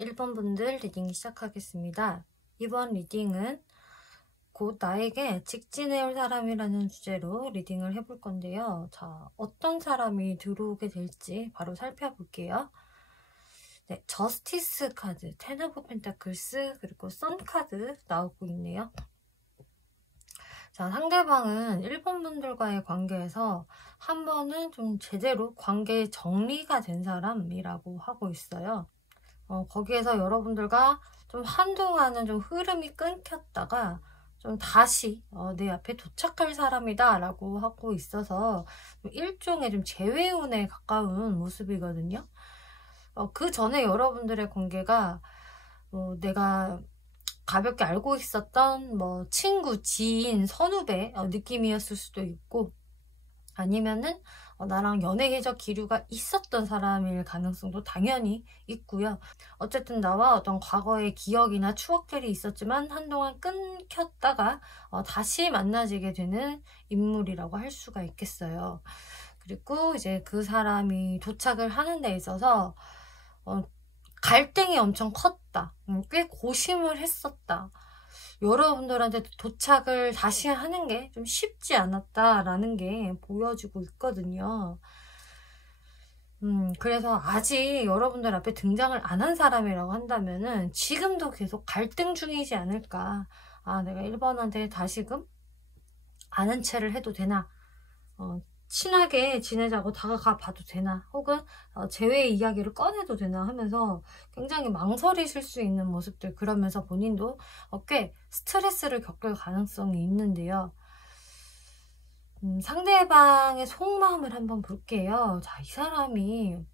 1번 분들 리딩 시작하겠습니다. 이번 리딩은 곧 나에게 직진해올 사람이라는 주제로 리딩을 해볼 건데요. 자, 어떤 사람이 들어오게 될지 바로 살펴볼게요. 네, 저스티스 카드, 텐 오브 펜타클스, 그리고 선 카드 나오고 있네요. 자, 상대방은 1번 분들과의 관계에서 한 번은 좀 제대로 관계 정리가 된 사람이라고 하고 있어요. 거기에서 여러분들과 좀 한동안은 좀 흐름이 끊겼다가 좀 다시 내 앞에 도착할 사람이다 라고 하고 있어서 일종의 좀 재회운에 가까운 모습이거든요. 그 전에 여러분들의 관계가 내가 가볍게 알고 있었던 뭐 친구, 지인, 선후배 느낌이었을 수도 있고, 아니면은 나랑 연애적 기류가 있었던 사람일 가능성도 당연히 있고요. 어쨌든 나와 어떤 과거의 기억이나 추억들이 있었지만 한동안 끊겼다가 다시 만나지게 되는 인물이라고 할 수가 있겠어요. 그리고 이제 그 사람이 도착을 하는 데 있어서 갈등이 엄청 컸다. 꽤 고심을 했었다. 여러분들한테 도착을 다시 하는 게 좀 쉽지 않았다라는 게 보여지고 있거든요. 그래서 아직 여러분들 앞에 등장을 안 한 사람이라고 한다면은 지금도 계속 갈등 중이지 않을까. 아, 내가 1번한테 다시금 아는 체를 해도 되나? 친하게 지내자고 다가가 봐도 되나? 혹은 재회의 이야기를 꺼내도 되나 하면서 굉장히 망설이실 수 있는 모습들, 그러면서 본인도 꽤 스트레스를 겪을 가능성이 있는데요. 상대방의 속마음을 한번 볼게요. 자, 이 사람이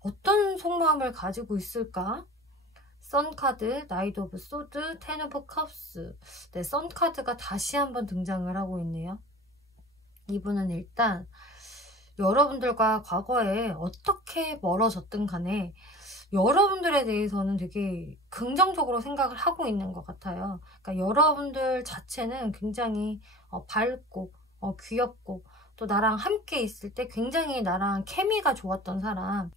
어떤 속마음을 가지고 있을까? 선 카드, 나이트 오브 소드, 텐 오브 컵스. 네, 선 카드가 다시 한번 등장을 하고 있네요. 이분은 일단 여러분들과 과거에 어떻게 멀어졌든 간에 여러분들에 대해서는 되게 긍정적으로 생각을 하고 있는 것 같아요. 그러니까 여러분들 자체는 굉장히 밝고 귀엽고, 또 나랑 함께 있을 때 굉장히 나랑 케미가 좋았던 사람,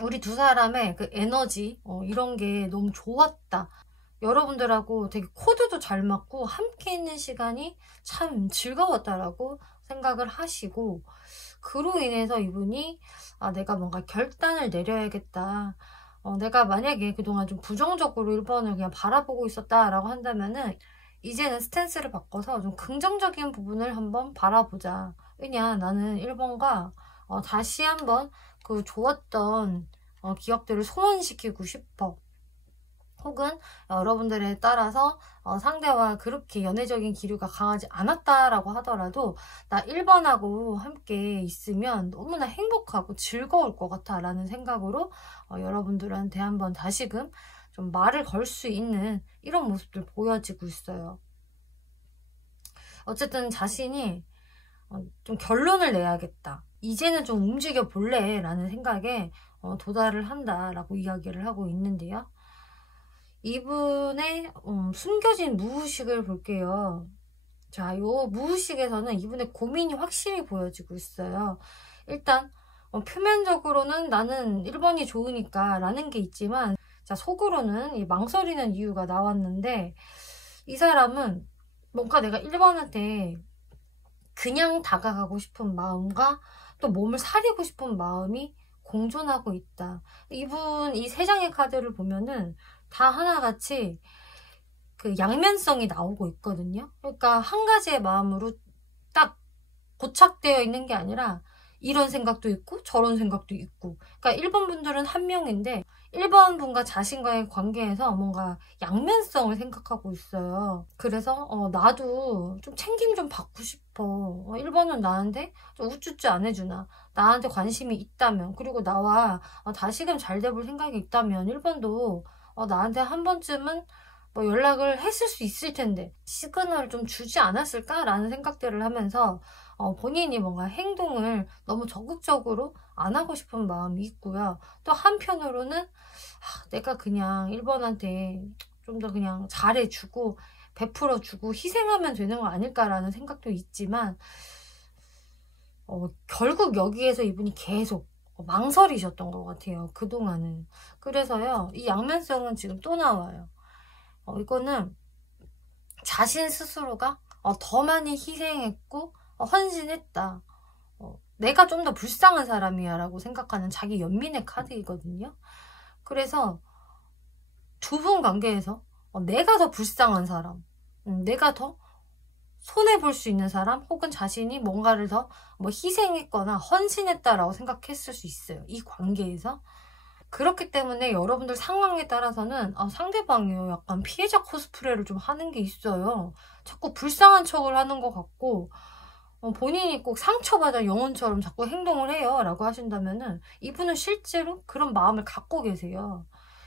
우리 두 사람의 그 에너지 이런 게 너무 좋았다. 여러분들하고 되게 코드도 잘 맞고 함께 있는 시간이 참 즐거웠다라고 생각을 하시고, 그로 인해서 이분이 내가 뭔가 결단을 내려야겠다. 내가 만약에 그동안 좀 부정적으로 1번을 그냥 바라보고 있었다라고 한다면은 이제는 스탠스를 바꿔서 좀 긍정적인 부분을 한번 바라보자. 왜냐, 나는 1번과 다시 한번 그 좋았던 기억들을 소환시키고 싶어. 혹은 여러분들에 따라서 상대와 그렇게 연애적인 기류가 강하지 않았다라고 하더라도 나 1번하고 함께 있으면 너무나 행복하고 즐거울 것 같아 라는 생각으로 여러분들한테 한번 다시금 좀 말을 걸 수 있는 이런 모습들 보여지고 있어요. 어쨌든 자신이 좀 결론을 내야겠다. 이제는 좀 움직여 볼래 라는 생각에 도달을 한다라고 이야기를 하고 있는데요. 이분의 숨겨진 무의식을 볼게요. 자, 요 무의식에서는 이분의 고민이 확실히 보여지고 있어요. 일단 표면적으로는 나는 1번이 좋으니까 라는 게 있지만, 자, 속으로는 이 망설이는 이유가 나왔는데, 이 사람은 뭔가 내가 1번한테 그냥 다가가고 싶은 마음과 또 몸을 사리고 싶은 마음이 공존하고 있다. 이분 이 세 장의 카드를 보면은 다 하나같이 그 양면성이 나오고 있거든요. 그러니까 한 가지의 마음으로 딱 고착되어 있는 게 아니라 이런 생각도 있고 저런 생각도 있고, 그러니까 1번 분들은 한 명인데 1번 분과 자신과의 관계에서 뭔가 양면성을 생각하고 있어요. 그래서 나도 좀 챙김 좀 받고 싶어. 1번은 나한테 좀 우쭈쭈 안 해주나, 나한테 관심이 있다면, 그리고 나와 다시금 잘 돼볼 생각이 있다면 1번도 나한테 한 번쯤은 뭐 연락을 했을 수 있을 텐데 시그널을 좀 주지 않았을까라는 생각들을 하면서 본인이 뭔가 행동을 너무 적극적으로 안 하고 싶은 마음이 있고요. 또 한편으로는 내가 그냥 1번한테 좀 더 그냥 잘해주고 베풀어주고 희생하면 되는 거 아닐까라는 생각도 있지만 결국 여기에서 이분이 계속 망설이셨던 것 같아요. 그동안은. 그래서요, 이 양면성은 지금 또 나와요. 이거는 자신 스스로가 더 많이 희생했고 헌신했다. 내가 좀 더 불쌍한 사람이야 라고 생각하는 자기 연민의 카드이거든요. 그래서 두 분 관계에서 내가 더 불쌍한 사람, 내가 더 손해볼 수 있는 사람, 혹은 자신이 뭔가를 더 희생했거나 헌신했다라고 생각했을 수 있어요. 이 관계에서. 그렇기 때문에 여러분들 상황에 따라서는 상대방이요, 약간 피해자 코스프레를 좀 하는 게 있어요. 자꾸 불쌍한 척을 하는 것 같고, 본인이 꼭 상처받은 영혼처럼 자꾸 행동을 해요 라고 하신다면은 이분은 실제로 그런 마음을 갖고 계세요.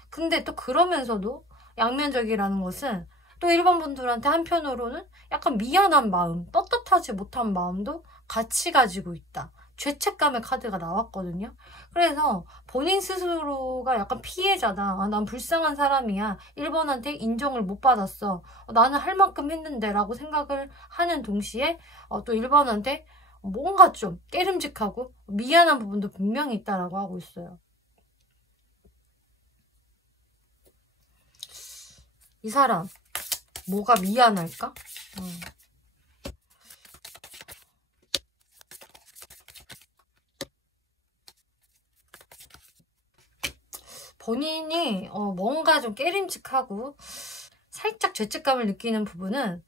근데 또 그러면서도 양면적이라는 것은 또 1번 분들한테 한편으로는 약간 미안한 마음, 떳떳하지 못한 마음도 같이 가지고 있다. 죄책감의 카드가 나왔거든요. 그래서 본인 스스로가 약간 피해자다. 난 불쌍한 사람이야. 1번한테 인정을 못 받았어. 나는 할 만큼 했는데 라고 생각을 하는 동시에 또 1번한테 뭔가 좀 깨름직하고 미안한 부분도 분명히 있다라고 하고 있어요. 이 사람 뭐가 미안할까? 본인이 뭔가 좀 깨림직하고 살짝 죄책감을 느끼는 부분은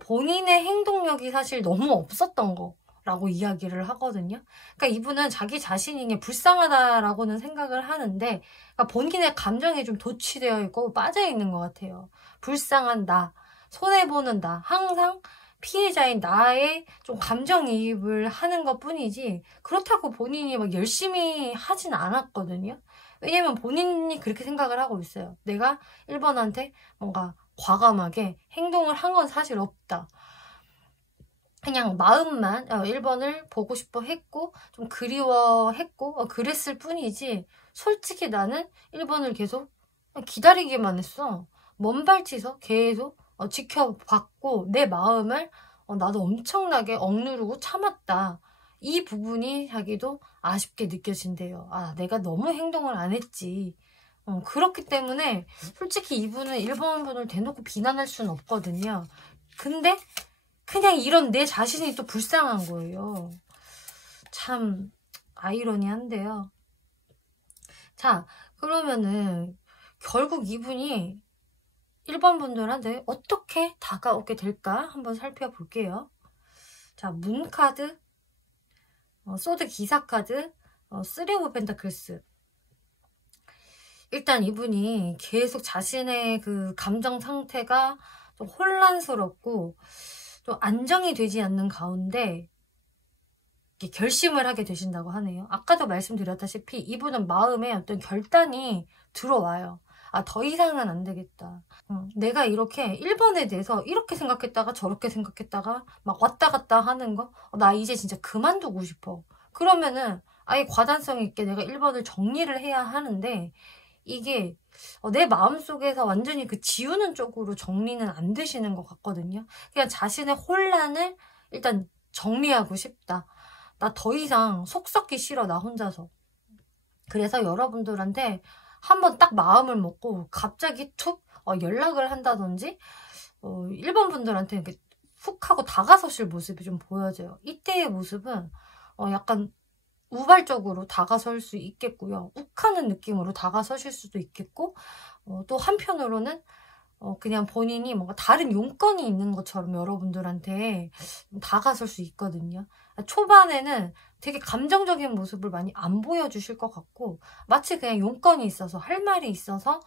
본인의 행동력이 사실 너무 없었던 거라고 이야기를 하거든요. 그러니까 이분은 자기 자신이 불쌍하다라고는 생각을 하는데, 그러니까 본인의 감정에 좀 도취되어 있고 빠져 있는 것 같아요. 불쌍한 나, 손해보는 나, 항상 피해자인 나의 좀 감정이입을 하는 것 뿐이지, 그렇다고 본인이 막 열심히 하진 않았거든요. 왜냐면 본인이 그렇게 생각을 하고 있어요. 내가 1번한테 뭔가 과감하게 행동을 한 건 사실 없다. 그냥 마음만 1번을 보고 싶어 했고 좀 그리워했고 그랬을 뿐이지, 솔직히 나는 1번을 계속 기다리기만 했어. 먼발치서 계속 지켜봤고 내 마음을 나도 엄청나게 억누르고 참았다. 이 부분이 자기도 아쉽게 느껴진대요. 내가 너무 행동을 안 했지. 그렇기 때문에 솔직히 이분은 1번 분을 대놓고 비난할 수는 없거든요. 근데 그냥 이런 내 자신이 또 불쌍한 거예요. 참 아이러니한데요. 자, 그러면은 결국 이분이 1번 분들한테 어떻게 다가오게 될까 한번 살펴볼게요. 자, 문카드, 소드 기사카드, 3 오브 펜타클스. 일단 이분이 계속 자신의 그 감정 상태가 좀 혼란스럽고 좀 안정이 되지 않는 가운데 결심을 하게 되신다고 하네요. 아까도 말씀드렸다시피 이분은 마음에 어떤 결단이 들어와요. 더 이상은 안 되겠다. 내가 이렇게 1번에 대해서 이렇게 생각했다가 저렇게 생각했다가 막 왔다 갔다 하는 거, 나 이제 진짜 그만두고 싶어. 그러면은 아예 과단성 있게 내가 1번을 정리를 해야 하는데, 이게 내 마음속에서 완전히 그 지우는 쪽으로 정리는 안 되시는 것 같거든요. 그냥 자신의 혼란을 일단 정리하고 싶다. 나 더 이상 속 썩기 싫어, 나 혼자서. 그래서 여러분들한테 한번 딱 마음을 먹고 갑자기 툭 연락을 한다든지 1번 분들한테 이렇게 훅 하고 다가서실 모습이 좀 보여져요. 이때의 모습은 약간 우발적으로 다가설 수 있겠고요. 욱하는 느낌으로 다가서실 수도 있겠고, 또 한편으로는 그냥 본인이 뭔가 다른 용건이 있는 것처럼 여러분들한테 다가설 수 있거든요. 초반에는 되게 감정적인 모습을 많이 안 보여주실 것 같고, 마치 그냥 용건이 있어서 할 말이 있어서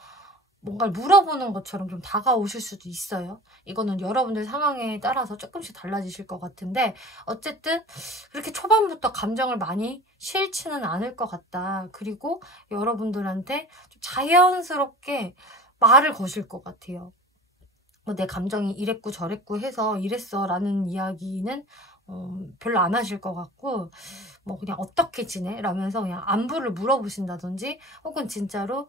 뭔가를 물어보는 것처럼 좀 다가오실 수도 있어요. 이거는 여러분들 상황에 따라서 조금씩 달라지실 것 같은데, 어쨌든 그렇게 초반부터 감정을 많이 싫지는 않을 것 같다. 그리고 여러분들한테 좀 자연스럽게 말을 거실 것 같아요. 내 감정이 이랬고 저랬고 해서 이랬어 라는 이야기는 별로 안 하실 것 같고, 그냥 어떻게 지내? 라면서 그냥 안부를 물어보신다든지, 혹은 진짜로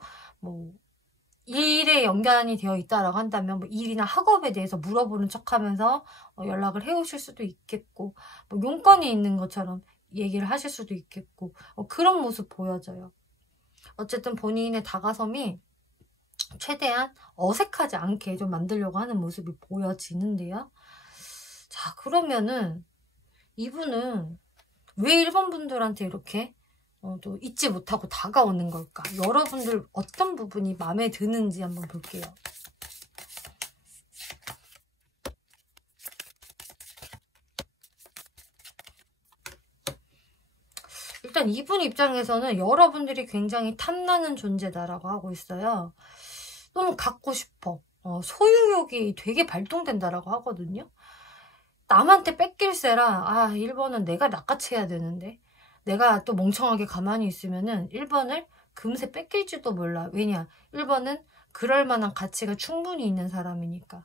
일에 연관이 되어 있다라고 한다면 일이나 학업에 대해서 물어보는 척하면서 연락을 해오실 수도 있겠고, 용건이 있는 것처럼 얘기를 하실 수도 있겠고 그런 모습 보여져요. 어쨌든 본인의 다가섬이 최대한 어색하지 않게 좀 만들려고 하는 모습이 보여지는데요. 자, 그러면은 이분은 왜 1번 분들한테 이렇게 또 잊지 못하고 다가오는 걸까? 여러분들 어떤 부분이 마음에 드는지 한번 볼게요. 일단 이분 입장에서는 여러분들이 굉장히 탐나는 존재다라고 하고 있어요. 너무 갖고 싶어. 소유욕이 되게 발동된다라고 하거든요. 남한테 뺏길세라 1번은 내가 낚아채야 되는데 내가 또 멍청하게 가만히 있으면은 1번을 금세 뺏길지도 몰라. 왜냐? 1번은 그럴 만한 가치가 충분히 있는 사람이니까.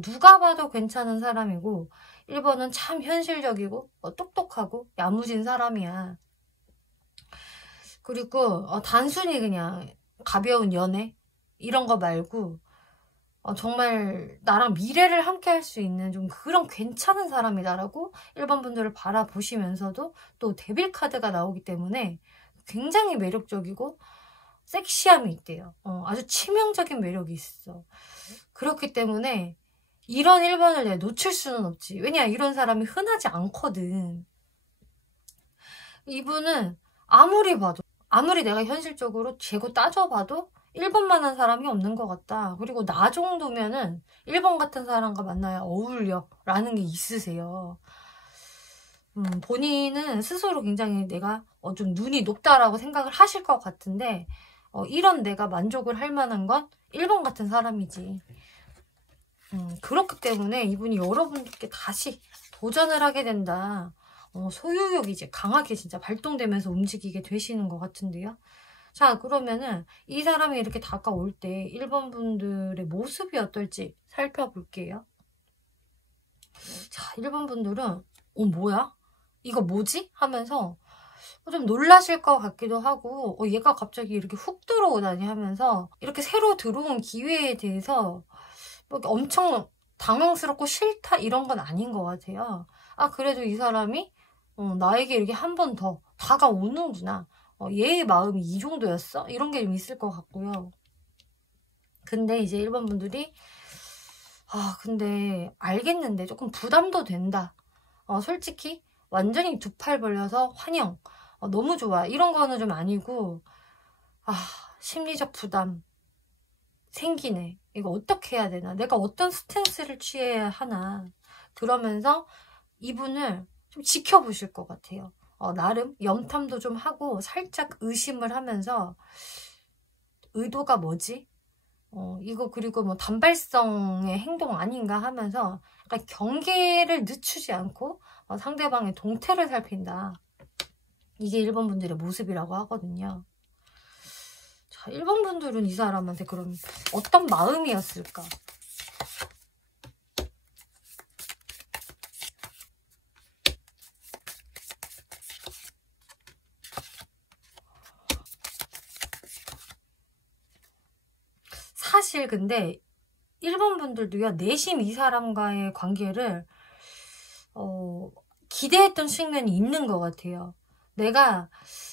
누가 봐도 괜찮은 사람이고 1번은 참 현실적이고 똑똑하고 야무진 사람이야. 그리고 단순히 그냥 가벼운 연애 이런 거 말고 정말 나랑 미래를 함께 할 수 있는 좀 그런 괜찮은 사람이다라고 1번 분들을 바라보시면서도 또 데빌 카드가 나오기 때문에 굉장히 매력적이고 섹시함이 있대요. 아주 치명적인 매력이 있어. 그렇기 때문에 이런 1번을 내가 놓칠 수는 없지. 왜냐, 이런 사람이 흔하지 않거든. 이분은 아무리 내가 현실적으로 재고 따져봐도 1번만한 사람이 없는 것 같다. 그리고 나 정도면은 1번 같은 사람과 만나야 어울려 라는 게 있으세요. 본인은 스스로 굉장히 내가 좀 눈이 높다라고 생각을 하실 것 같은데 이런 내가 만족을 할 만한 건 1번 같은 사람이지. 그렇기 때문에 이분이 여러분들께 다시 도전을 하게 된다. 소유욕이 이제 강하게 진짜 발동되면서 움직이게 되시는 것 같은데요. 자, 그러면은 이 사람이 이렇게 다가올 때 1번 분들의 모습이 어떨지 살펴볼게요. 자, 1번 분들은 뭐야? 이거 뭐지? 하면서 좀 놀라실 것 같기도 하고 얘가 갑자기 이렇게 훅 들어오다니 하면서 이렇게 새로 들어온 기회에 대해서 뭐 엄청 당황스럽고 싫다 이런 건 아닌 것 같아요. 그래도 이 사람이 나에게 이렇게 한 번 더 다가오는구나. 얘의 마음이 이 정도였어? 이런 게 좀 있을 것 같고요. 근데 이제 1번 분들이 근데 알겠는데 조금 부담도 된다. 솔직히 완전히 두 팔 벌려서 환영. 너무 좋아. 이런 거는 좀 아니고 심리적 부담 생기네. 이거 어떻게 해야 되나? 내가 어떤 스탠스를 취해야 하나? 그러면서 이분을 좀 지켜보실 것 같아요. 나름 염탐도 좀 하고 살짝 의심을 하면서 의도가 뭐지? 이거 그리고 뭐 단발성의 행동 아닌가 하면서 약간 경계를 늦추지 않고 상대방의 동태를 살핀다. 이게 1번 분들의 모습이라고 하거든요. 자, 1번 분들은 이 사람한테 그럼 어떤 마음이었을까? 사실 근데 1번 분들도요, 내심 이 사람과의 관계를 기대했던 측면이 있는 것 같아요. 내가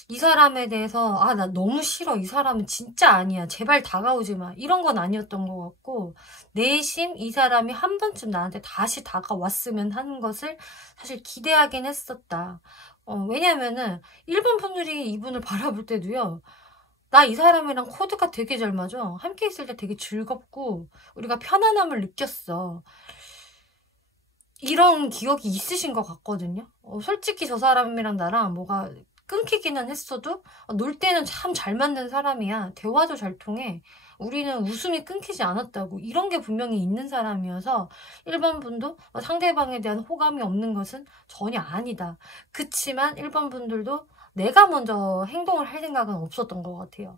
이 사람에 대해서 나 너무 싫어. 이 사람은 진짜 아니야. 제발 다가오지 마. 이런 건 아니었던 것 같고 내심 이 사람이 한 번쯤 나한테 다시 다가왔으면 하는 것을 사실 기대하긴 했었다. 왜냐면은 1번 분들이 이분을 바라볼 때도요. 나 이 사람이랑 코드가 되게 잘 맞아. 함께 있을 때 되게 즐겁고 우리가 편안함을 느꼈어. 이런 기억이 있으신 것 같거든요. 솔직히 저 사람이랑 나랑 뭐가 끊기기는 했어도 놀 때는 참 잘 맞는 사람이야. 대화도 잘 통해. 우리는 웃음이 끊기지 않았다고. 이런 게 분명히 있는 사람이어서 1번 분도 상대방에 대한 호감이 없는 것은 전혀 아니다. 그치만 1번 분들도 내가 먼저 행동을 할 생각은 없었던 것 같아요.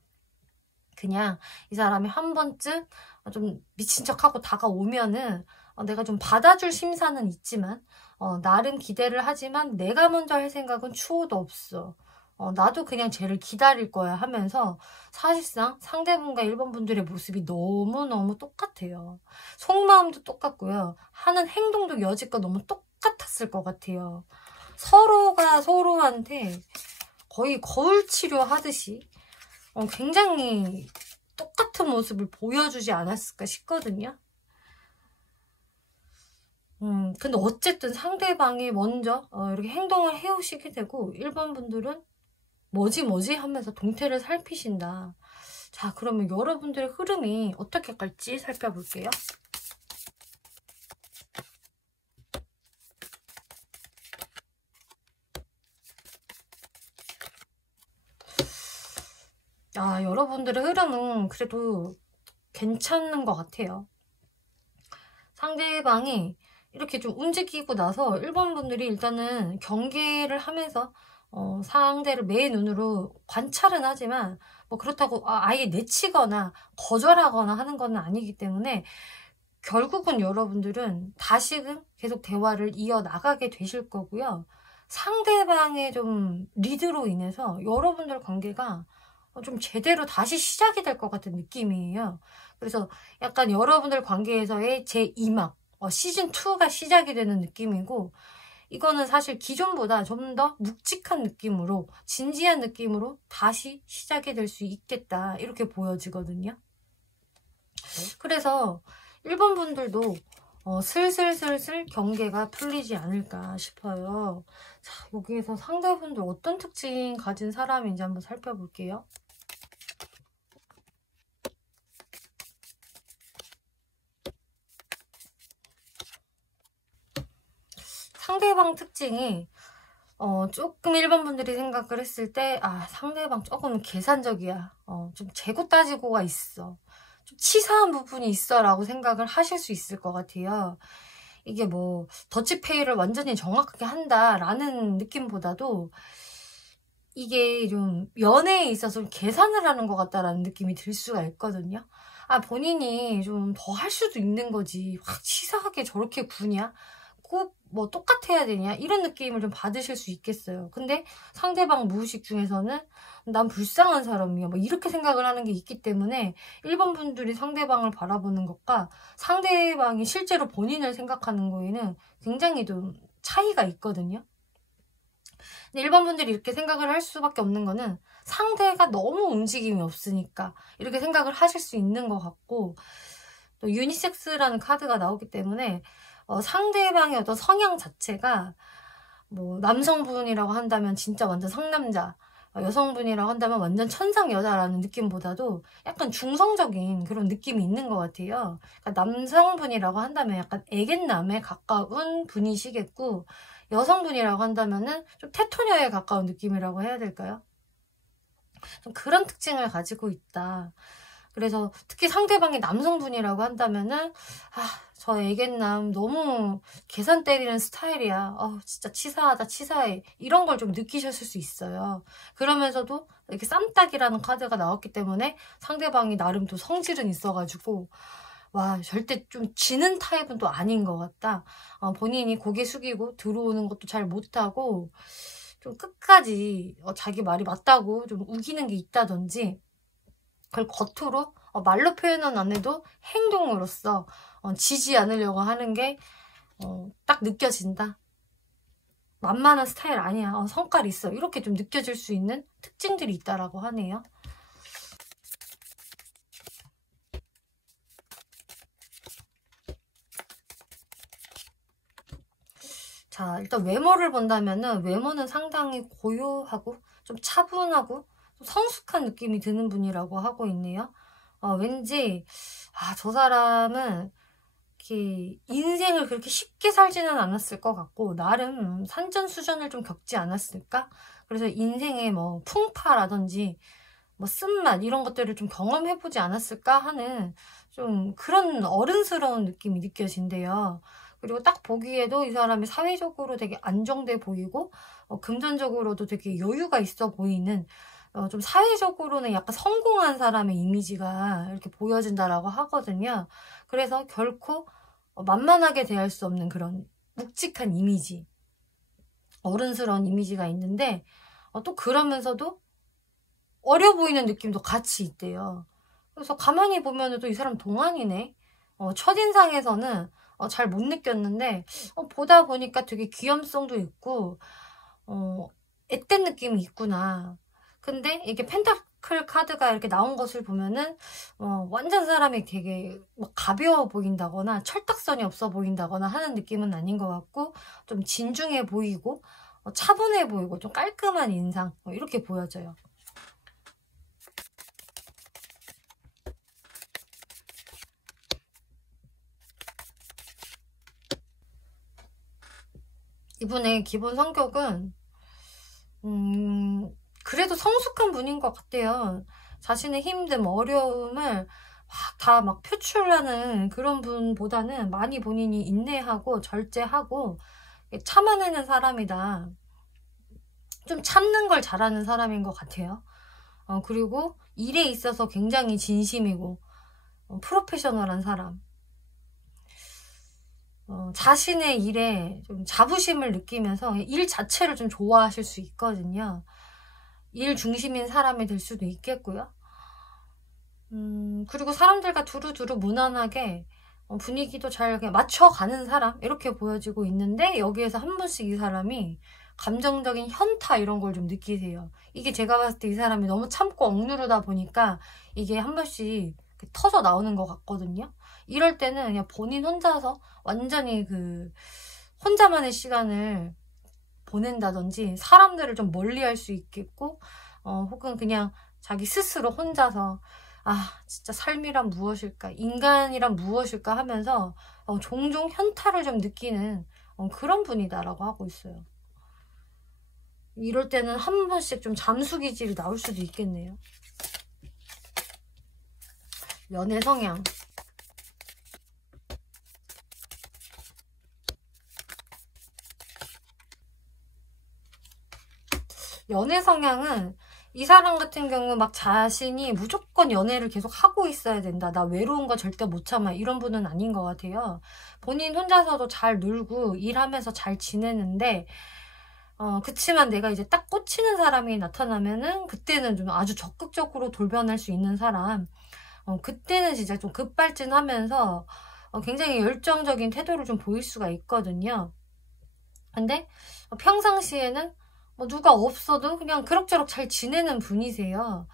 그냥 이 사람이 한 번쯤 좀 미친 척하고 다가오면은 내가 좀 받아줄 심사는 있지만 나름 기대를 하지만 내가 먼저 할 생각은 추호도 없어. 나도 그냥 쟤를 기다릴 거야 하면서 사실상 상대분과 1번 분들의 모습이 너무너무 똑같아요. 속마음도 똑같고요. 하는 행동도 여지껏 너무 똑같았을 것 같아요. 서로가 서로한테 거의 거울 치료하듯이 굉장히 똑같은 모습을 보여주지 않았을까 싶거든요. 근데 어쨌든 상대방이 먼저 이렇게 행동을 해오시게 되고 1번 분들은 뭐지 하면서 동태를 살피신다. 자, 그러면 여러분들의 흐름이 어떻게 갈지 살펴볼게요. 여러분들의 흐름은 그래도 괜찮은 것 같아요. 상대방이 이렇게 좀 움직이고 나서 1번 분들이 일단은 경계를 하면서 상대를 매의 눈으로 관찰은 하지만 뭐 그렇다고 아예 내치거나 거절하거나 하는 건 아니기 때문에 결국은 여러분들은 다시금 계속 대화를 이어나가게 되실 거고요. 상대방의 좀 리드로 인해서 여러분들 관계가 좀 제대로 다시 시작이 될 것 같은 느낌이에요. 그래서 약간 여러분들 관계에서의 제2막 시즌2가 시작이 되는 느낌이고, 이거는 사실 기존보다 좀 더 묵직한 느낌으로, 진지한 느낌으로 다시 시작이 될 수 있겠다, 이렇게 보여지거든요. 그래서 1번 분들도 슬슬 경계가 풀리지 않을까 싶어요. 자, 여기에서 상대분들 어떤 특징 가진 사람인지 한번 살펴볼게요. 상대방 특징이 조금 1번 분들이 생각을 했을 때 상대방 조금 계산적이야. 좀 재고 따지고가 있어. 좀 치사한 부분이 있어 라고 생각을 하실 수 있을 것 같아요. 이게 뭐 더치페이를 완전히 정확하게 한다라는 느낌보다도 이게 좀 연애에 있어서 계산을 하는 것 같다라는 느낌이 들 수가 있거든요. 본인이 좀 더 할 수도 있는 거지. 확 치사하게 저렇게 구냐? 꼭 뭐 똑같아야 되냐? 이런 느낌을 좀 받으실 수 있겠어요. 근데 상대방 무의식 중에서는 난 불쌍한 사람이야, 뭐 이렇게 생각을 하는 게 있기 때문에 1번 분들이 상대방을 바라보는 것과 상대방이 실제로 본인을 생각하는 거에는 굉장히 좀 차이가 있거든요. 근데 1번 분들이 이렇게 생각을 할 수밖에 없는 거는 상대가 너무 움직임이 없으니까 이렇게 생각을 하실 수 있는 것 같고, 또 유니섹스라는 카드가 나오기 때문에 상대방의 어떤 성향 자체가 뭐 남성분이라고 한다면 진짜 완전 상남자, 여성분이라고 한다면 완전 천상 여자라는 느낌보다도 약간 중성적인 그런 느낌이 있는 것 같아요. 그러니까 남성분이라고 한다면 약간 애견남에 가까운 분이시겠고, 여성분이라고 한다면은 좀 테토녀에 가까운 느낌이라고 해야 될까요? 좀 그런 특징을 가지고 있다. 그래서 특히 상대방이 남성분이라고 한다면은 저 애견남 너무 계산 때리는 스타일이야. 진짜 치사하다, 치사해. 이런 걸 좀 느끼셨을 수 있어요. 그러면서도 이렇게 쌈딱이라는 카드가 나왔기 때문에 상대방이 나름 또 성질은 있어가지고 절대 좀 지는 타입은 또 아닌 것 같다. 본인이 고개 숙이고 들어오는 것도 잘 못하고 좀 끝까지 자기 말이 맞다고 좀 우기는 게 있다든지, 그걸 겉으로 말로 표현은 안 해도 행동으로서 지지 않으려고 하는 게 딱 느껴진다. 만만한 스타일 아니야. 성깔 있어. 이렇게 좀 느껴질 수 있는 특징들이 있다라고 하네요. 자, 일단 외모를 본다면은 외모는 상당히 고요하고 좀 차분하고 좀 성숙한 느낌이 드는 분이라고 하고 있네요. 왠지 저 사람은 이렇게 인생을 그렇게 쉽게 살지는 않았을 것 같고 나름 산전수전을 좀 겪지 않았을까? 그래서 인생의 뭐 풍파라든지 뭐 쓴맛 이런 것들을 좀 경험해보지 않았을까 하는 좀 그런 어른스러운 느낌이 느껴진대요. 그리고 딱 보기에도 이 사람이 사회적으로 되게 안정돼 보이고 금전적으로도 되게 여유가 있어 보이는, 좀 사회적으로는 약간 성공한 사람의 이미지가 이렇게 보여진다라고 하거든요. 그래서 결코 만만하게 대할 수 없는 그런 묵직한 이미지, 어른스러운 이미지가 있는데 또 그러면서도 어려 보이는 느낌도 같이 있대요. 그래서 가만히 보면 또 이 사람 동안이네. 첫인상에서는 잘 못 느꼈는데 보다 보니까 되게 귀염성도 있고 앳된 느낌이 있구나. 근데 이게 펜타클 카드가 이렇게 나온 것을 보면은 완전 사람이 되게 뭐 가벼워 보인다거나 철딱선이 없어 보인다거나 하는 느낌은 아닌 것 같고, 좀 진중해 보이고 차분해 보이고 좀 깔끔한 인상, 이렇게 보여져요. 이분의 기본 성격은 그래도 성숙한 분인 것 같아요. 자신의 힘듦, 어려움을 다 막 표출하는 그런 분보다는 많이 본인이 인내하고 절제하고 참아내는 사람이다. 좀 참는 걸 잘하는 사람인 것 같아요. 그리고 일에 있어서 굉장히 진심이고 프로페셔널한 사람. 자신의 일에 좀 자부심을 느끼면서 일 자체를 좀 좋아하실 수 있거든요. 일 중심인 사람이 될 수도 있겠고요. 그리고 사람들과 두루두루 무난하게 분위기도 잘 그냥 맞춰가는 사람, 이렇게 보여지고 있는데, 여기에서 한 번씩 이 사람이 감정적인 현타 이런 걸 좀 느끼세요. 이게 제가 봤을 때 이 사람이 너무 참고 억누르다 보니까 이게 한 번씩 터져 나오는 것 같거든요. 이럴 때는 그냥 본인 혼자서 완전히 혼자만의 시간을 보낸다든지, 사람들을 좀 멀리 할 수 있겠고, 혹은 그냥 자기 스스로 혼자서 진짜 삶이란 무엇일까, 인간이란 무엇일까 하면서 종종 현타를 좀 느끼는 그런 분이다라고 하고 있어요. 이럴 때는 한 번씩 좀 잠수 기질이 나올 수도 있겠네요. 연애 성향. 연애 성향은 이 사람 같은 경우 막 자신이 무조건 연애를 계속 하고 있어야 된다, 나 외로운 거 절대 못 참아, 이런 분은 아닌 것 같아요. 본인 혼자서도 잘 놀고 일하면서 잘 지내는데, 그치만 내가 이제 딱 꽂히는 사람이 나타나면은 그때는 좀 아주 적극적으로 돌변할 수 있는 사람, 그때는 진짜 좀 급발진하면서 굉장히 열정적인 태도를 좀 보일 수가 있거든요. 근데 평상시에는 누가 없어도 그냥 그럭저럭 잘 지내는 분이세요.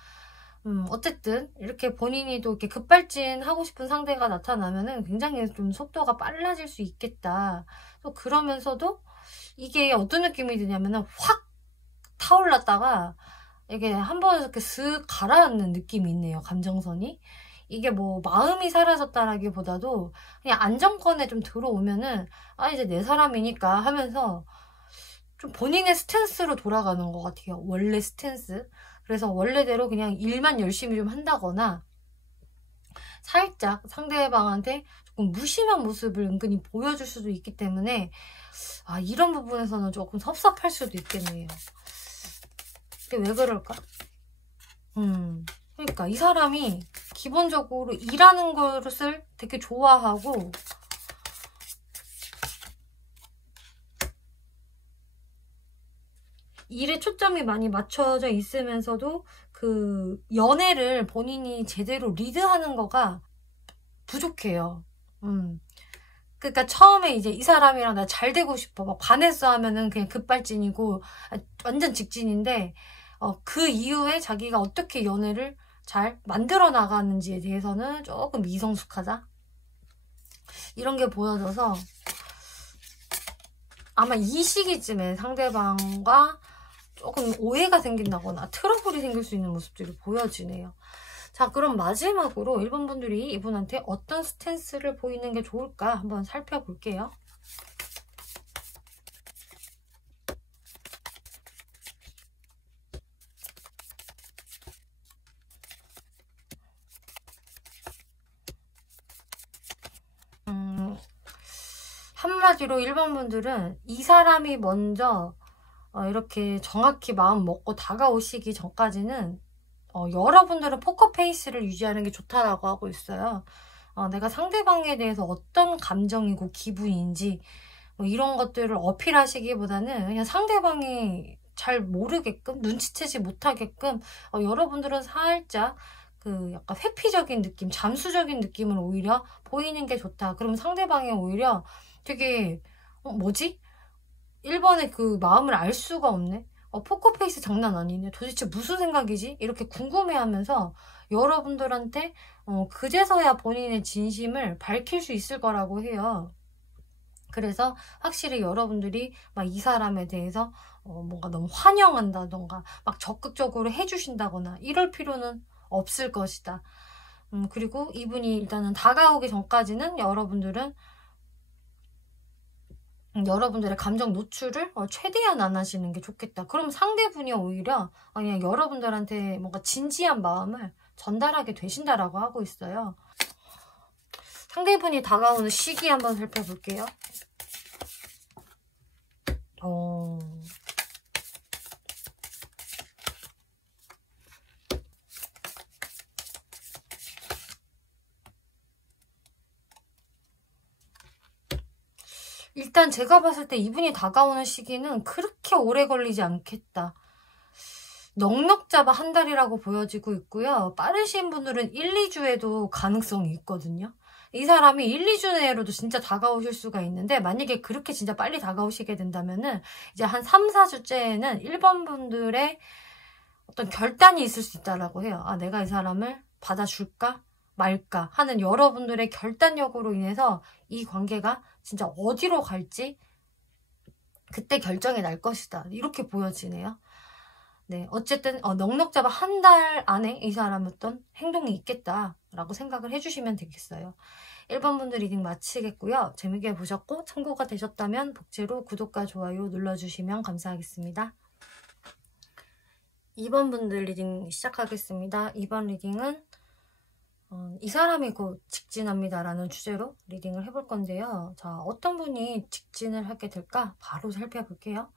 어쨌든 이렇게 본인이 또 이렇게 급발진하고 싶은 상대가 나타나면은 굉장히 좀 속도가 빨라질 수 있겠다. 또 그러면서도 이게 어떤 느낌이 드냐면은 확 타올랐다가 이게 한번 이렇게 슥 가라앉는 느낌이 있네요. 감정선이. 이게 뭐 마음이 사라졌다라기보다도 그냥 안정권에 좀 들어오면은 이제 내 사람이니까 하면서 좀 본인의 스탠스로 돌아가는 것 같아요. 원래 스탠스. 그래서 원래대로 그냥 일만 열심히 좀 한다거나, 살짝 상대방한테 조금 무심한 모습을 은근히 보여줄 수도 있기 때문에 이런 부분에서는 조금 섭섭할 수도 있겠네요. 근데 왜 그럴까? 그러니까 이 사람이 기본적으로 일하는 것을 되게 좋아하고, 일에 초점이 많이 맞춰져 있으면서도 연애를 본인이 제대로 리드하는 거가 부족해요. 그러니까 처음에 이제 이 사람이랑 나 잘 되고 싶어 막 반했어 하면은 그냥 급발진이고 완전 직진인데, 그 이후에 자기가 어떻게 연애를 잘 만들어 나가는지에 대해서는 조금 미성숙하다, 이런 게 보여져서 아마 이 시기쯤에 상대방과 조금 오해가 생긴다거나 트러블이 생길 수 있는 모습들이 보여지네요. 자, 그럼 마지막으로 1번 분들이 이분한테 어떤 스탠스를 보이는 게 좋을까 한번 살펴볼게요. 한마디로 1번 분들은 이 사람이 먼저 이렇게 정확히 마음 먹고 다가오시기 전까지는 여러분들은 포커페이스를 유지하는 게 좋다라고 하고 있어요. 내가 상대방에 대해서 어떤 감정이고 기분인지 뭐 이런 것들을 어필하시기보다는 그냥 상대방이 잘 모르게끔, 눈치채지 못하게끔 여러분들은 살짝 약간 회피적인 느낌, 잠수적인 느낌을 오히려 보이는 게 좋다. 그럼 상대방이 오히려 되게 뭐지? 1번의 그 마음을 알 수가 없네. 포커페이스 장난 아니네. 도대체 무슨 생각이지? 이렇게 궁금해하면서 여러분들한테 그제서야 본인의 진심을 밝힐 수 있을 거라고 해요. 그래서 확실히 여러분들이 막 이 사람에 대해서 뭔가 너무 환영한다던가 막 적극적으로 해주신다거나 이럴 필요는 없을 것이다. 그리고 이분이 일단은 다가오기 전까지는 여러분들의 감정 노출을 최대한 안 하시는 게 좋겠다. 그럼 상대분이 오히려 그냥 여러분들한테 뭔가 진지한 마음을 전달하게 되신다라고 하고 있어요. 상대분이 다가오는 시기 한번 살펴볼게요. 일단 제가 봤을 때 이분이 다가오는 시기는 그렇게 오래 걸리지 않겠다. 넉넉 잡아 한 달이라고 보여지고 있고요. 빠르신 분들은 1, 2주에도 가능성이 있거든요. 이 사람이 1, 2주 내로도 진짜 다가오실 수가 있는데 만약에 그렇게 진짜 빨리 다가오시게 된다면은 이제 한 3, 4주째에는 1번 분들의 어떤 결단이 있을 수 있다라고 해요. 아, 내가 이 사람을 받아줄까 말까 하는 여러분들의 결단력으로 인해서 이 관계가 진짜 어디로 갈지 그때 결정이 날 것이다. 이렇게 보여지네요. 네, 어쨌든 넉넉 잡아 한 달 안에 이 사람 어떤 행동이 있겠다라고 생각을 해주시면 되겠어요. 1번 분들 리딩 마치겠고요. 재밌게 보셨고 참고가 되셨다면 복제로 구독과 좋아요 눌러주시면 감사하겠습니다. 2번 분들 리딩 시작하겠습니다. 2번 리딩은 이 사람이 곧 직진합니다 라는 주제로 리딩을 해볼 건데요. 자, 어떤 분이 직진을 하게 될까 바로 살펴볼게요.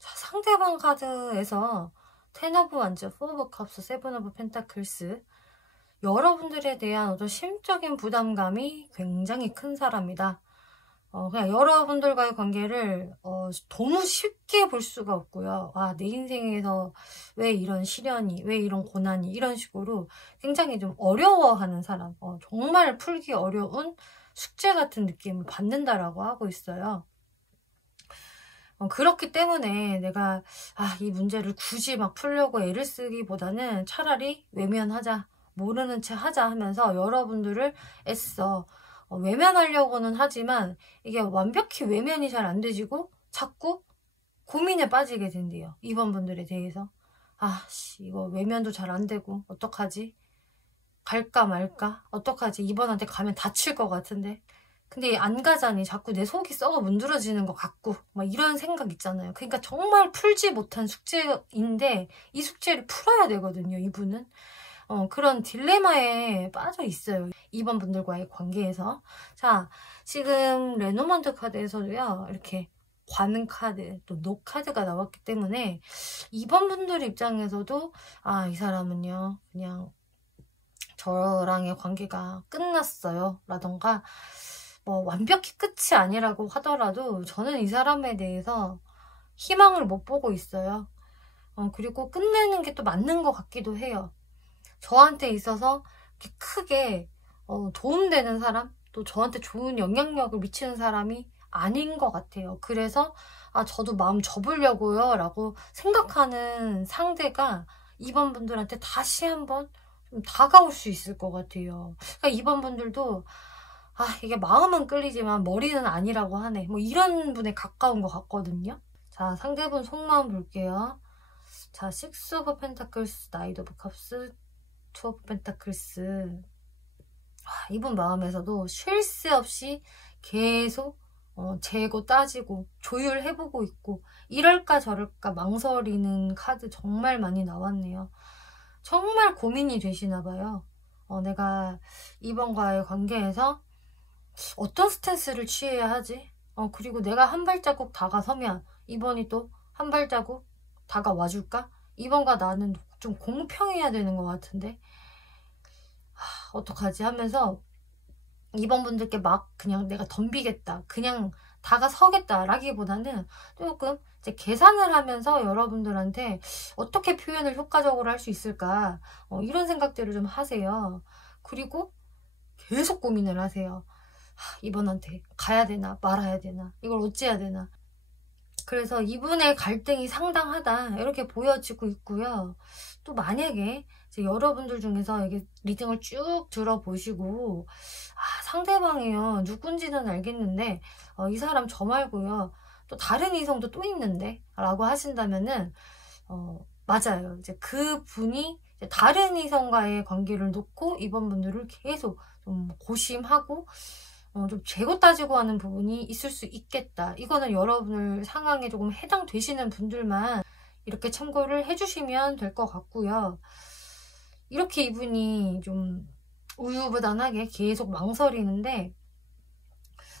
자, 상대방 카드에서 10 오브 완즈, 4 오브 컵스, 7 오브 펜타클스 여러분들에 대한 어떤 심적인 부담감이 굉장히 큰 사람이다. 그냥 여러분들과의 관계를 너무 쉽게 볼 수가 없고요. 아, 내 인생에서 왜 이런 시련이, 왜 이런 고난이 이런 식으로 굉장히 좀 어려워하는 사람, 정말 풀기 어려운 숙제 같은 느낌을 받는다라고 하고 있어요. 그렇기 때문에 내가 이 문제를 굳이 막 풀려고 애를 쓰기보다는 차라리 외면하자, 모르는 채 하자 하면서 여러분들을 애써 외면하려고는 하지만 이게 완벽히 외면이 잘 안 되지고 자꾸 고민에 빠지게 된대요. 2번 분들에 대해서. 이거 외면도 잘 안 되고 어떡하지? 갈까 말까? 어떡하지? 2번한테 가면 다칠 것 같은데. 근데 안 가자니 자꾸 내 속이 썩어 문드러지는 것 같고 막 이런 생각 있잖아요. 그러니까 정말 풀지 못한 숙제인데 이 숙제를 풀어야 되거든요. 이분은. 그런 딜레마에 빠져 있어요. 2번 분들과의 관계에서. 자, 지금 레노먼트 카드에서도요. 이렇게 관 카드, 또 노 카드가 나왔기 때문에 2번 분들 입장에서도 이 사람은요. 그냥 저랑의 관계가 끝났어요. 라던가 뭐 완벽히 끝이 아니라고 하더라도 저는 이 사람에 대해서 희망을 못 보고 있어요. 그리고 끝내는 게 또 맞는 것 같기도 해요. 저한테 있어서 크게 도움되는 사람, 또 저한테 좋은 영향력을 미치는 사람이 아닌 것 같아요. 그래서 저도 마음 접으려고요 라고 생각하는 상대가 2번 분들한테 다시 한번 좀 다가올 수 있을 것 같아요. 그러니까 2번 분들도 이게 마음은 끌리지만 머리는 아니라고 하네. 뭐 이런 분에 가까운 것 같거든요. 자, 상대분 속마음 볼게요. 자, 6 오브 펜타클스, 9 오브 컵스, 2 오브 펜타클스. 이분 마음에서도 쉴 새 없이 계속 재고 따지고 조율해보고 있고 이럴까 저럴까 망설이는 카드 정말 많이 나왔네요. 정말 고민이 되시나 봐요. 내가 이번과의 관계에서 어떤 스탠스를 취해야 하지? 그리고 내가 한 발자국 다가서면 이번이 또 한 발자국 다가와줄까? 이번과 나는 좀 공평해야 되는 것 같은데 어떡하지 하면서 2번 분들께 막 그냥 내가 덤비겠다, 그냥 다가서겠다 라기보다는 조금 이제 계산을 하면서 여러분들한테 어떻게 표현을 효과적으로 할 수 있을까 이런 생각들을 좀 하세요. 그리고 계속 고민을 하세요. 이번한테 가야 되나 말아야 되나 이걸 어찌해야 되나. 그래서 이분의 갈등이 상당하다 이렇게 보여지고 있고요. 또 만약에 이제 여러분들 중에서 이게 리딩을 쭉 들어보시고 상대방이요 누군지는 알겠는데 이 사람 저 말고요 또 다른 이성도 또 있는데 라고 하신다면은 맞아요. 이제 그 분이 이제 다른 이성과의 관계를 놓고 이번 분들을 계속 좀 고심하고 좀 재고 따지고 하는 부분이 있을 수 있겠다. 이거는 여러분들 상황에 조금 해당되시는 분들만 이렇게 참고를 해주시면 될 것 같고요. 이렇게 이분이 좀 우유부단하게 계속 망설이는데,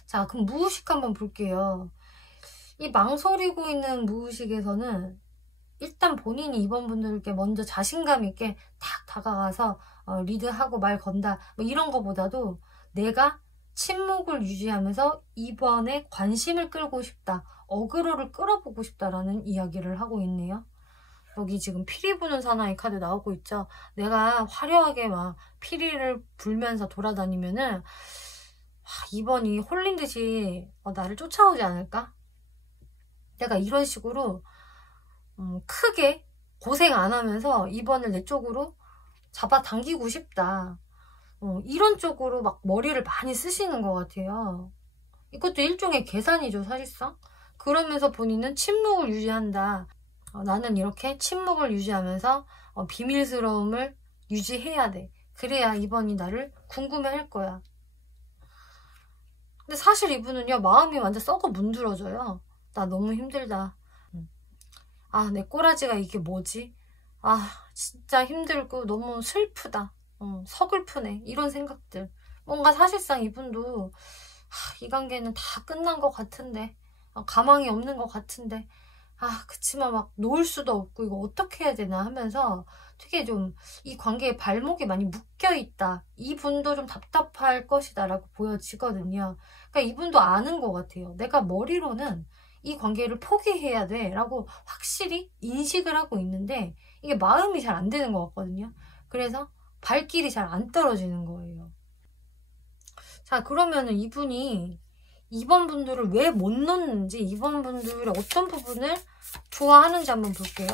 자, 그럼 무의식 한번 볼게요. 이 망설이고 있는 무의식에서는 일단 본인이 이번 분들께 먼저 자신감 있게 탁 다가가서 리드하고 말 건다 뭐 이런 거보다도 내가 침묵을 유지하면서 이번에 관심을 끌고 싶다, 어그로를 끌어보고 싶다라는 이야기를 하고 있네요. 여기 지금 피리 부는 사나이 카드 나오고 있죠. 내가 화려하게 막 피리를 불면서 돌아다니면은 이번이 홀린 듯이 나를 쫓아오지 않을까? 내가 이런 식으로 크게 고생 안 하면서 이번을 내 쪽으로 잡아당기고 싶다. 이런 쪽으로 막 머리를 많이 쓰시는 것 같아요. 이것도 일종의 계산이죠, 사실상. 그러면서 본인은 침묵을 유지한다. 나는 이렇게 침묵을 유지하면서 비밀스러움을 유지해야 돼. 그래야 이번이 나를 궁금해할 거야. 근데 사실 이분은요, 마음이 완전 썩어 문드러져요. 나 너무 힘들다. 내 꼬라지가 이게 뭐지? 진짜 힘들고 너무 슬프다. 서글프네. 이런 생각들. 뭔가 사실상 이분도 이 관계는 다 끝난 것 같은데, 가망이 없는 것 같은데, 그치만 막 놓을 수도 없고 이거 어떻게 해야 되나 하면서 되게 좀 이 관계에 발목이 많이 묶여있다. 이분도 좀 답답할 것이다 라고 보여지거든요. 그러니까 이분도 아는 것 같아요. 내가 머리로는 이 관계를 포기해야 돼 라고 확실히 인식을 하고 있는데 이게 마음이 잘 안 되는 것 같거든요. 그래서 발길이 잘 안 떨어지는 거예요. 자, 그러면은 이분이 이번 분들을 왜 못 놓는지, 이번 분들의 어떤 부분을 좋아하는지 한번 볼게요.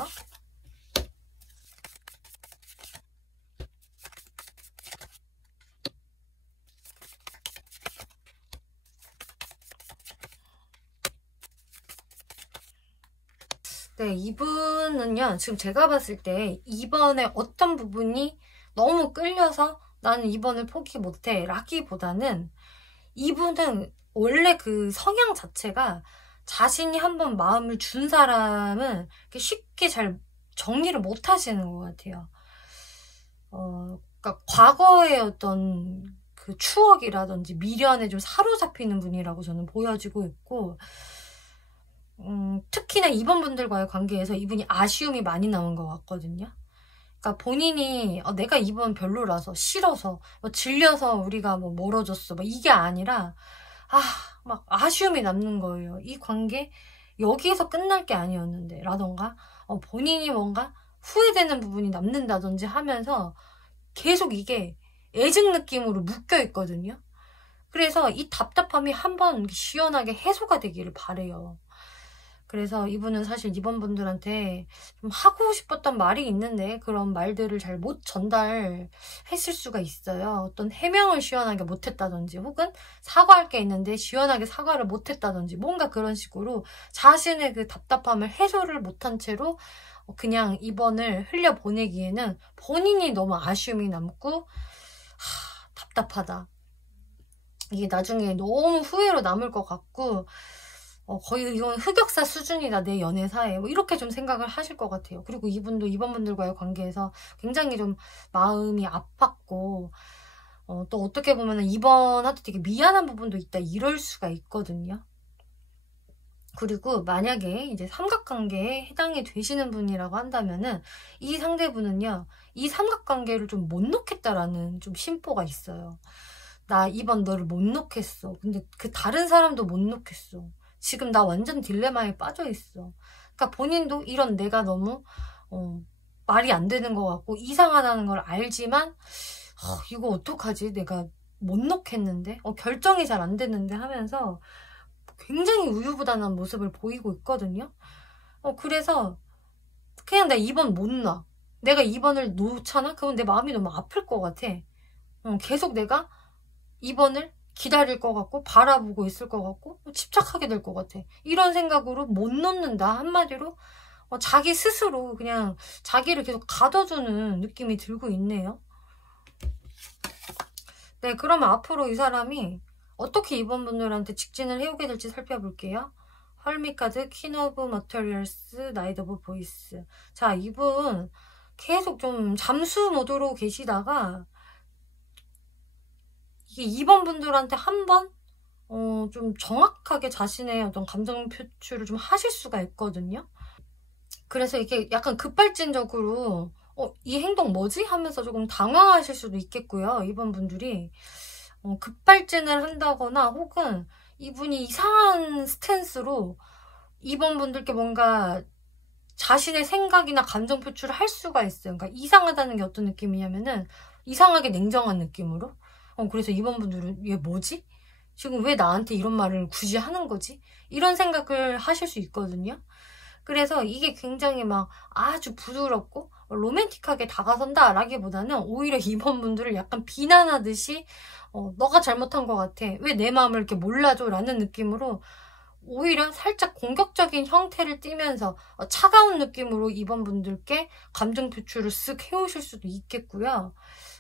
네, 이분은요, 지금 제가 봤을 때 이번에 어떤 부분이 너무 끌려서 나는 이번을 포기 못해 라기보다는 이분은 원래 그 성향 자체가 자신이 한번 마음을 준 사람은 쉽게 잘 정리를 못 하시는 것 같아요. 그러니까 과거의 어떤 그 추억이라든지 미련에 좀 사로잡히는 분이라고 저는 보여지고 있고, 특히나 이번 분들과의 관계에서 이분이 아쉬움이 많이 남은 것 같거든요. 그러니까 본인이 내가 이번 별로라서 싫어서 질려서 우리가 멀어졌어 이게 아니라 막 아쉬움이 남는 거예요. 이 관계 여기에서 끝날 게 아니었는데 라던가 본인이 뭔가 후회되는 부분이 남는다든지 하면서 계속 이게 애증 느낌으로 묶여 있거든요. 그래서 이 답답함이 한번 시원하게 해소가 되기를 바래요. 그래서 이분은 사실 이번 분들한테 좀 하고 싶었던 말이 있는데 그런 말들을 잘 못 전달했을 수가 있어요. 어떤 해명을 시원하게 못했다든지 혹은 사과할 게 있는데 시원하게 사과를 못했다든지 뭔가 그런 식으로 자신의 그 답답함을 해소를 못한 채로 그냥 이번을 흘려보내기에는 본인이 너무 아쉬움이 남고 답답하다. 이게 나중에 너무 후회로 남을 것 같고 거의 이건 흑역사 수준이다 내 연애사에 이렇게 좀 생각을 하실 것 같아요. 그리고 이분도 이번 분들과의 관계에서 굉장히 좀 마음이 아팠고 또 어떻게 보면 이번한테 되게 미안한 부분도 있다 이럴 수가 있거든요. 그리고 만약에 이제 삼각관계에 해당이 되시는 분이라고 한다면은 이 상대분은요, 이 삼각관계를 좀 못 놓겠다라는 좀 심보가 있어요. 나 이번 너를 못 놓겠어. 근데 그 다른 사람도 못 놓겠어. 지금 나 완전 딜레마에 빠져 있어. 그러니까 본인도 이런 내가 너무 말이 안 되는 것 같고 이상하다는 걸 알지만 이거 어떡하지? 내가 못 놓겠는데? 결정이 잘 안 됐는데 하면서 굉장히 우유부단한 모습을 보이고 있거든요. 그래서 그냥 내가 2번 못 놔. 내가 2번을 놓잖아? 그러면 내 마음이 너무 아플 것 같아. 계속 내가 2번을 기다릴 것 같고 바라보고 있을 것 같고 집착하게 될 것 같아. 이런 생각으로 못 놓는다. 한마디로 자기 스스로 그냥 자기를 계속 가둬주는 느낌이 들고 있네요. 네, 그러면 앞으로 이 사람이 어떻게 이번 분들한테 직진을 해오게 될지 살펴볼게요. 헐미카드, 퀸 오브 머터리얼스, 나이트 오브 보이스. 자, 이분 계속 좀 잠수 모드로 계시다가 이게 2번 분들한테 한번 좀 정확하게 자신의 어떤 감정 표출을 좀 하실 수가 있거든요. 그래서 이게 약간 급발진적으로 이 행동 뭐지? 하면서 조금 당황하실 수도 있겠고요. 2번 분들이 급발진을 한다거나 혹은 이분이 이상한 스탠스로 2번 분들께 뭔가 자신의 생각이나 감정 표출을 할 수가 있어요. 그러니까 이상하다는 게 어떤 느낌이냐면은 이상하게 냉정한 느낌으로 그래서 2번 분들은 얘 뭐지? 지금 왜 나한테 이런 말을 굳이 하는 거지? 이런 생각을 하실 수 있거든요. 그래서 이게 굉장히 막 아주 부드럽고 로맨틱하게 다가선다 라기보다는 오히려 2번 분들을 약간 비난하듯이 너가 잘못한 것 같아. 왜 내 마음을 이렇게 몰라줘? 라는 느낌으로 오히려 살짝 공격적인 형태를 띠면서 차가운 느낌으로 2번 분들께 감정 표출을 쓱 해오실 수도 있겠고요.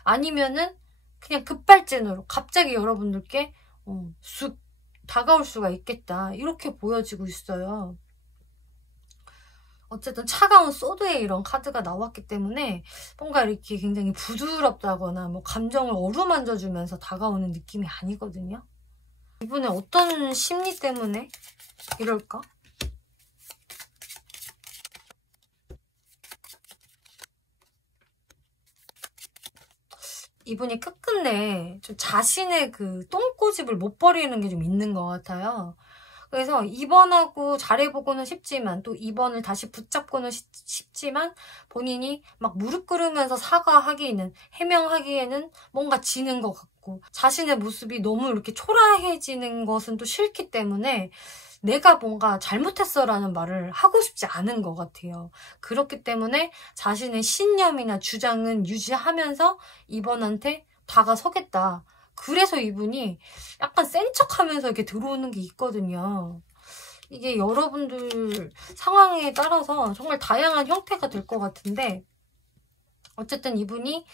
아니면은 그냥 급발진으로 갑자기 여러분들께 쑥 다가올 수가 있겠다. 이렇게 보여지고 있어요. 어쨌든 차가운 소드에 이런 카드가 나왔기 때문에 뭔가 이렇게 굉장히 부드럽다거나 뭐 감정을 어루만져주면서 다가오는 느낌이 아니거든요. 이분의 어떤 심리 때문에 이럴까? 이분이 끝끝내 좀 자신의 그 똥꼬집을 못 버리는 게 좀 있는 것 같아요. 그래서 2번하고 잘해보고는 싶지만 또 2번을 다시 붙잡고는 싶지만 본인이 막 무릎 꿇으면서 사과하기에는 해명하기에는 뭔가 지는 것 같고 자신의 모습이 너무 이렇게 초라해지는 것은 또 싫기 때문에 내가 뭔가 잘못했어 라는 말을 하고 싶지 않은 것 같아요. 그렇기 때문에 자신의 신념이나 주장은 유지하면서 2번한테 다가서겠다. 그래서 이분이 약간 센 척하면서 이렇게 들어오는 게 있거든요. 이게 여러분들 상황에 따라서 정말 다양한 형태가 될 것 같은데 어쨌든 이분이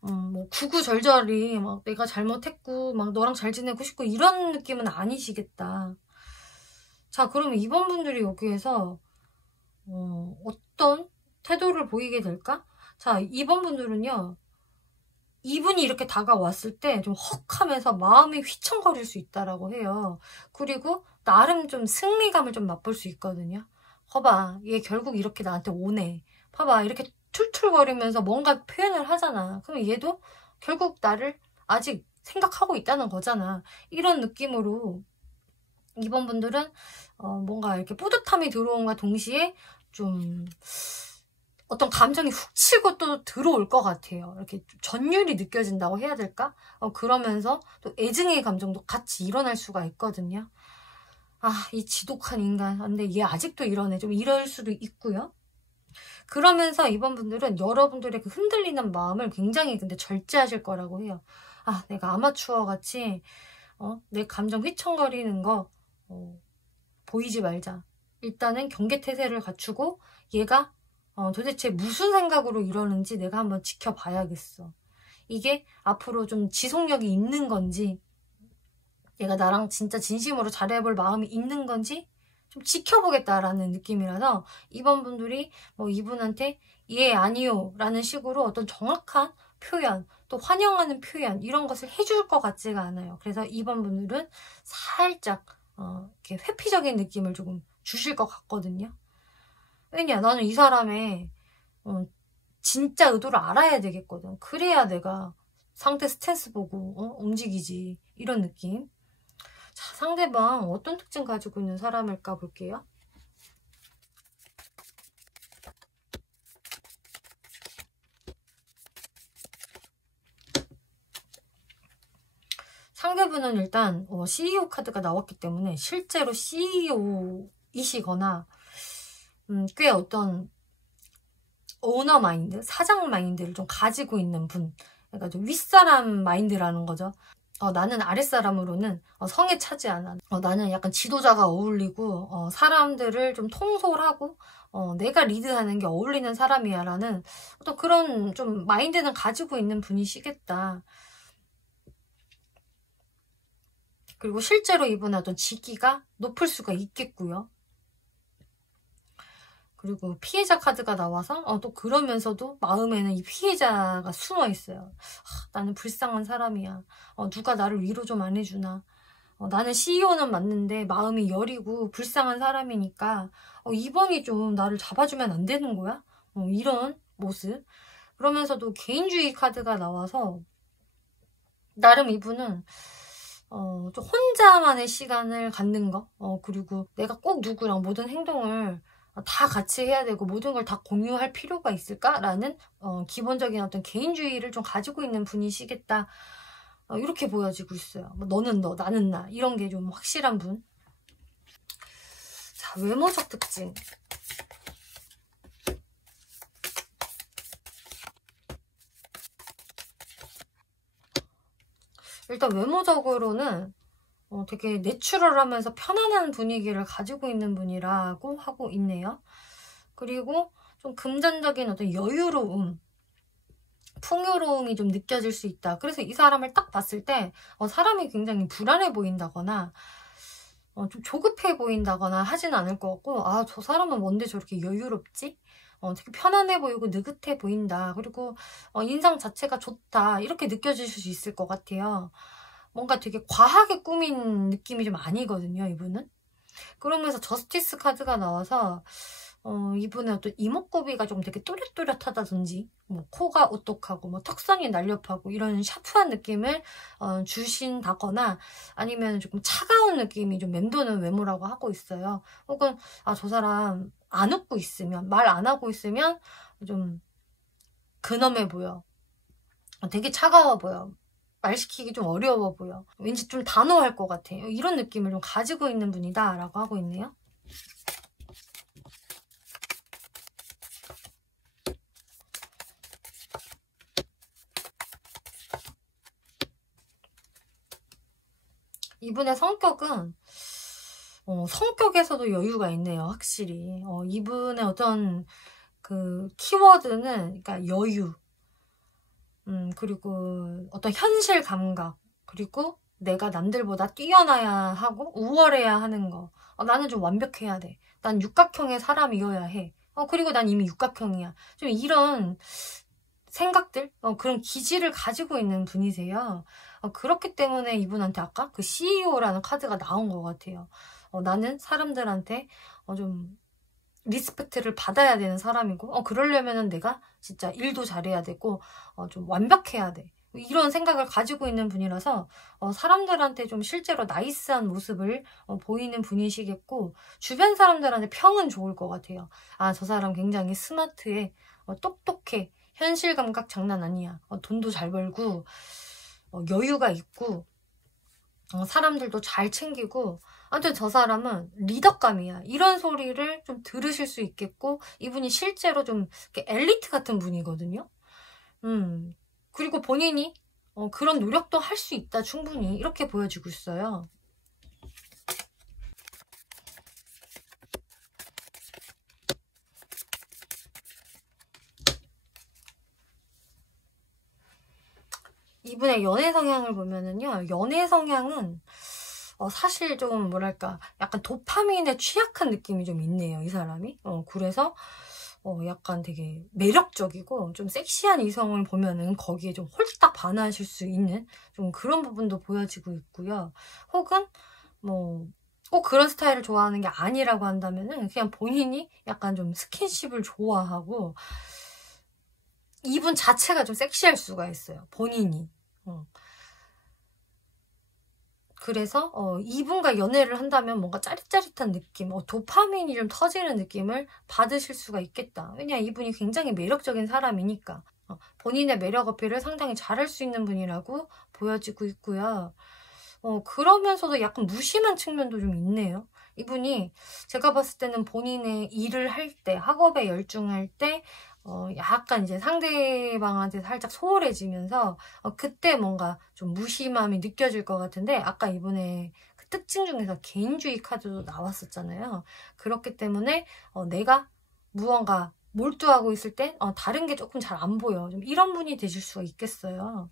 뭐 구구절절히 막 내가 잘못했고 막 너랑 잘 지내고 싶고 이런 느낌은 아니시겠다. 자, 그러면 2번 분들이 여기에서 어떤 태도를 보이게 될까? 자, 2번 분들은요. 이분이 이렇게 다가왔을 때 좀 헉하면서 마음이 휘청거릴 수 있다라고 해요. 그리고 나름 좀 승리감을 좀 맛볼 수 있거든요. 봐봐, 얘 결국 이렇게 나한테 오네. 봐봐, 이렇게 툴툴거리면서 뭔가 표현을 하잖아. 그럼 얘도 결국 나를 아직 생각하고 있다는 거잖아. 이런 느낌으로 2번 분들은 뭔가 이렇게 뿌듯함이 들어온과 동시에 좀 어떤 감정이 훅 치고 또 들어올 것 같아요. 이렇게 전율이 느껴진다고 해야 될까? 그러면서 또 애증의 감정도 같이 일어날 수가 있거든요. 아, 이 지독한 인간. 근데 얘 아직도 이러네. 좀 이럴 수도 있고요. 그러면서 이번 분들은 여러분들의 그 흔들리는 마음을 굉장히 근데 절제하실 거라고 해요. 아, 내가 아마추어 같이 내 감정 휘청거리는 거 보이지 말자. 일단은 경계태세를 갖추고 얘가 도대체 무슨 생각으로 이러는지 내가 한번 지켜봐야겠어. 이게 앞으로 좀 지속력이 있는 건지 얘가 나랑 진짜 진심으로 잘해볼 마음이 있는 건지 좀 지켜보겠다라는 느낌이라서 이번 분들이 뭐 이분한테 예 아니요 라는 식으로 어떤 정확한 표현 또 환영하는 표현 이런 것을 해줄 것 같지가 않아요. 그래서 이번 분들은 살짝 이렇게 회피적인 느낌을 조금 주실 것 같거든요. 왜냐 나는 이 사람의 진짜 의도를 알아야 되겠거든. 그래야 내가 상대 스탠스 보고 움직이지. 이런 느낌. 자, 상대방 어떤 특징 가지고 있는 사람일까 볼게요. 상대분은 일단 CEO 카드가 나왔기 때문에 실제로 CEO이시거나 꽤 어떤 오너 마인드, 사장 마인드를 좀 가지고 있는 분. 그러니까 좀 윗사람 마인드라는 거죠. 나는 아랫사람으로는 성에 차지 않아. 나는 약간 지도자가 어울리고 사람들을 좀 통솔하고 내가 리드하는 게 어울리는 사람이야 라는 어떤 그런 좀 마인드는 가지고 있는 분이시겠다. 그리고 실제로 이분의 어떤 직위가 높을 수가 있겠고요. 그리고 피해자 카드가 나와서 또 그러면서도 마음에는 이 피해자가 숨어 있어요. 나는 불쌍한 사람이야. 누가 나를 위로 좀 안 해주나. 나는 CEO는 맞는데 마음이 여리고 불쌍한 사람이니까 이번이 좀 나를 잡아주면 안 되는 거야? 이런 모습. 그러면서도 개인주의 카드가 나와서 나름 이분은 좀 혼자만의 시간을 갖는 거, 그리고 내가 꼭 누구랑 모든 행동을 다 같이 해야 되고 모든 걸 다 공유할 필요가 있을까라는 기본적인 어떤 개인주의를 좀 가지고 있는 분이시겠다. 이렇게 보여지고 있어요. 너는 너, 나는 나, 이런 게 좀 확실한 분. 자, 외모적 특징. 일단 외모적으로는 되게 내추럴하면서 편안한 분위기를 가지고 있는 분이라고 하고 있네요. 그리고 좀 금전적인 어떤 여유로움, 풍요로움이 좀 느껴질 수 있다. 그래서 이 사람을 딱 봤을 때 사람이 굉장히 불안해 보인다거나 좀 조급해 보인다거나 하진 않을 것 같고, 저 사람은 뭔데 저렇게 여유롭지? 되게 편안해 보이고 느긋해 보인다. 그리고 인상 자체가 좋다. 이렇게 느껴지실 수 있을 것 같아요. 뭔가 되게 과하게 꾸민 느낌이 좀 아니거든요, 이분은. 그러면서 저스티스 카드가 나와서 이분의 어떤 이목구비가 좀 되게 또렷또렷하다든지 뭐 코가 오똑하고 뭐 턱선이 날렵하고 이런 샤프한 느낌을 주신다거나 아니면 조금 차가운 느낌이 좀 맴도는 외모라고 하고 있어요. 혹은 저 사람 안 웃고 있으면, 말 안 하고 있으면 좀 근엄해 보여. 되게 차가워 보여. 말 시키기 좀 어려워 보여. 왠지 좀 단호할 것 같아. 이런 느낌을 좀 가지고 있는 분이다 라고 하고 있네요. 이분의 성격은 성격에서도 여유가 있네요. 확실히. 이분의 어떤 그 키워드는 그러니까 여유, 그리고 어떤 현실 감각, 그리고 내가 남들보다 뛰어나야 하고 우월해야 하는 거. 나는 좀 완벽해야 돼. 난 육각형의 사람이어야 해. 그리고 난 이미 육각형이야. 좀 이런 생각들, 그런 기질을 가지고 있는 분이세요. 그렇기 때문에 이분한테 아까 그 CEO라는 카드가 나온 것 같아요. 나는 사람들한테 좀 리스펙트를 받아야 되는 사람이고 그러려면은 내가 진짜 일도 잘해야 되고 좀 완벽해야 돼. 이런 생각을 가지고 있는 분이라서 사람들한테 좀 실제로 나이스한 모습을 보이는 분이시겠고 주변 사람들한테 평은 좋을 것 같아요. 저 사람 굉장히 스마트해, 똑똑해, 현실 감각 장난 아니야, 돈도 잘 벌고 여유가 있고 사람들도 잘 챙기고 아무튼 저 사람은 리더감이야. 이런 소리를 좀 들으실 수 있겠고 이분이 실제로 좀 엘리트 같은 분이거든요. 그리고 본인이 그런 노력도 할 수 있다 충분히 이렇게 보여지고 있어요. 이분의 연애 성향을 보면은요, 연애 성향은 사실 좀 뭐랄까 약간 도파민에 취약한 느낌이 좀 있네요, 이 사람이. 그래서 약간 되게 매력적이고 좀 섹시한 이성을 보면은 거기에 좀 홀딱 반하실 수 있는 좀 그런 부분도 보여지고 있고요. 혹은 뭐 꼭 그런 스타일을 좋아하는 게 아니라고 한다면은 그냥 본인이 약간 좀 스킨십을 좋아하고 이분 자체가 좀 섹시할 수가 있어요, 본인이. 그래서 이분과 연애를 한다면 뭔가 짜릿짜릿한 느낌, 도파민이 좀 터지는 느낌을 받으실 수가 있겠다. 왜냐, 이분이 굉장히 매력적인 사람이니까 본인의 매력 어필을 상당히 잘할 수 있는 분이라고 보여지고 있고요. 그러면서도 약간 무심한 측면도 좀 있네요. 이분이 제가 봤을 때는 본인의 일을 할 때, 학업에 열중할 때 약간 이제 상대방한테 살짝 소홀해지면서 그때 뭔가 좀 무심함이 느껴질 것 같은데, 아까 이번에 그 특징 중에서 개인주의 카드도 나왔었잖아요. 그렇기 때문에 내가 무언가 몰두하고 있을 때 다른 게 조금 잘 안 보여. 좀 이런 분이 되실 수가 있겠어요.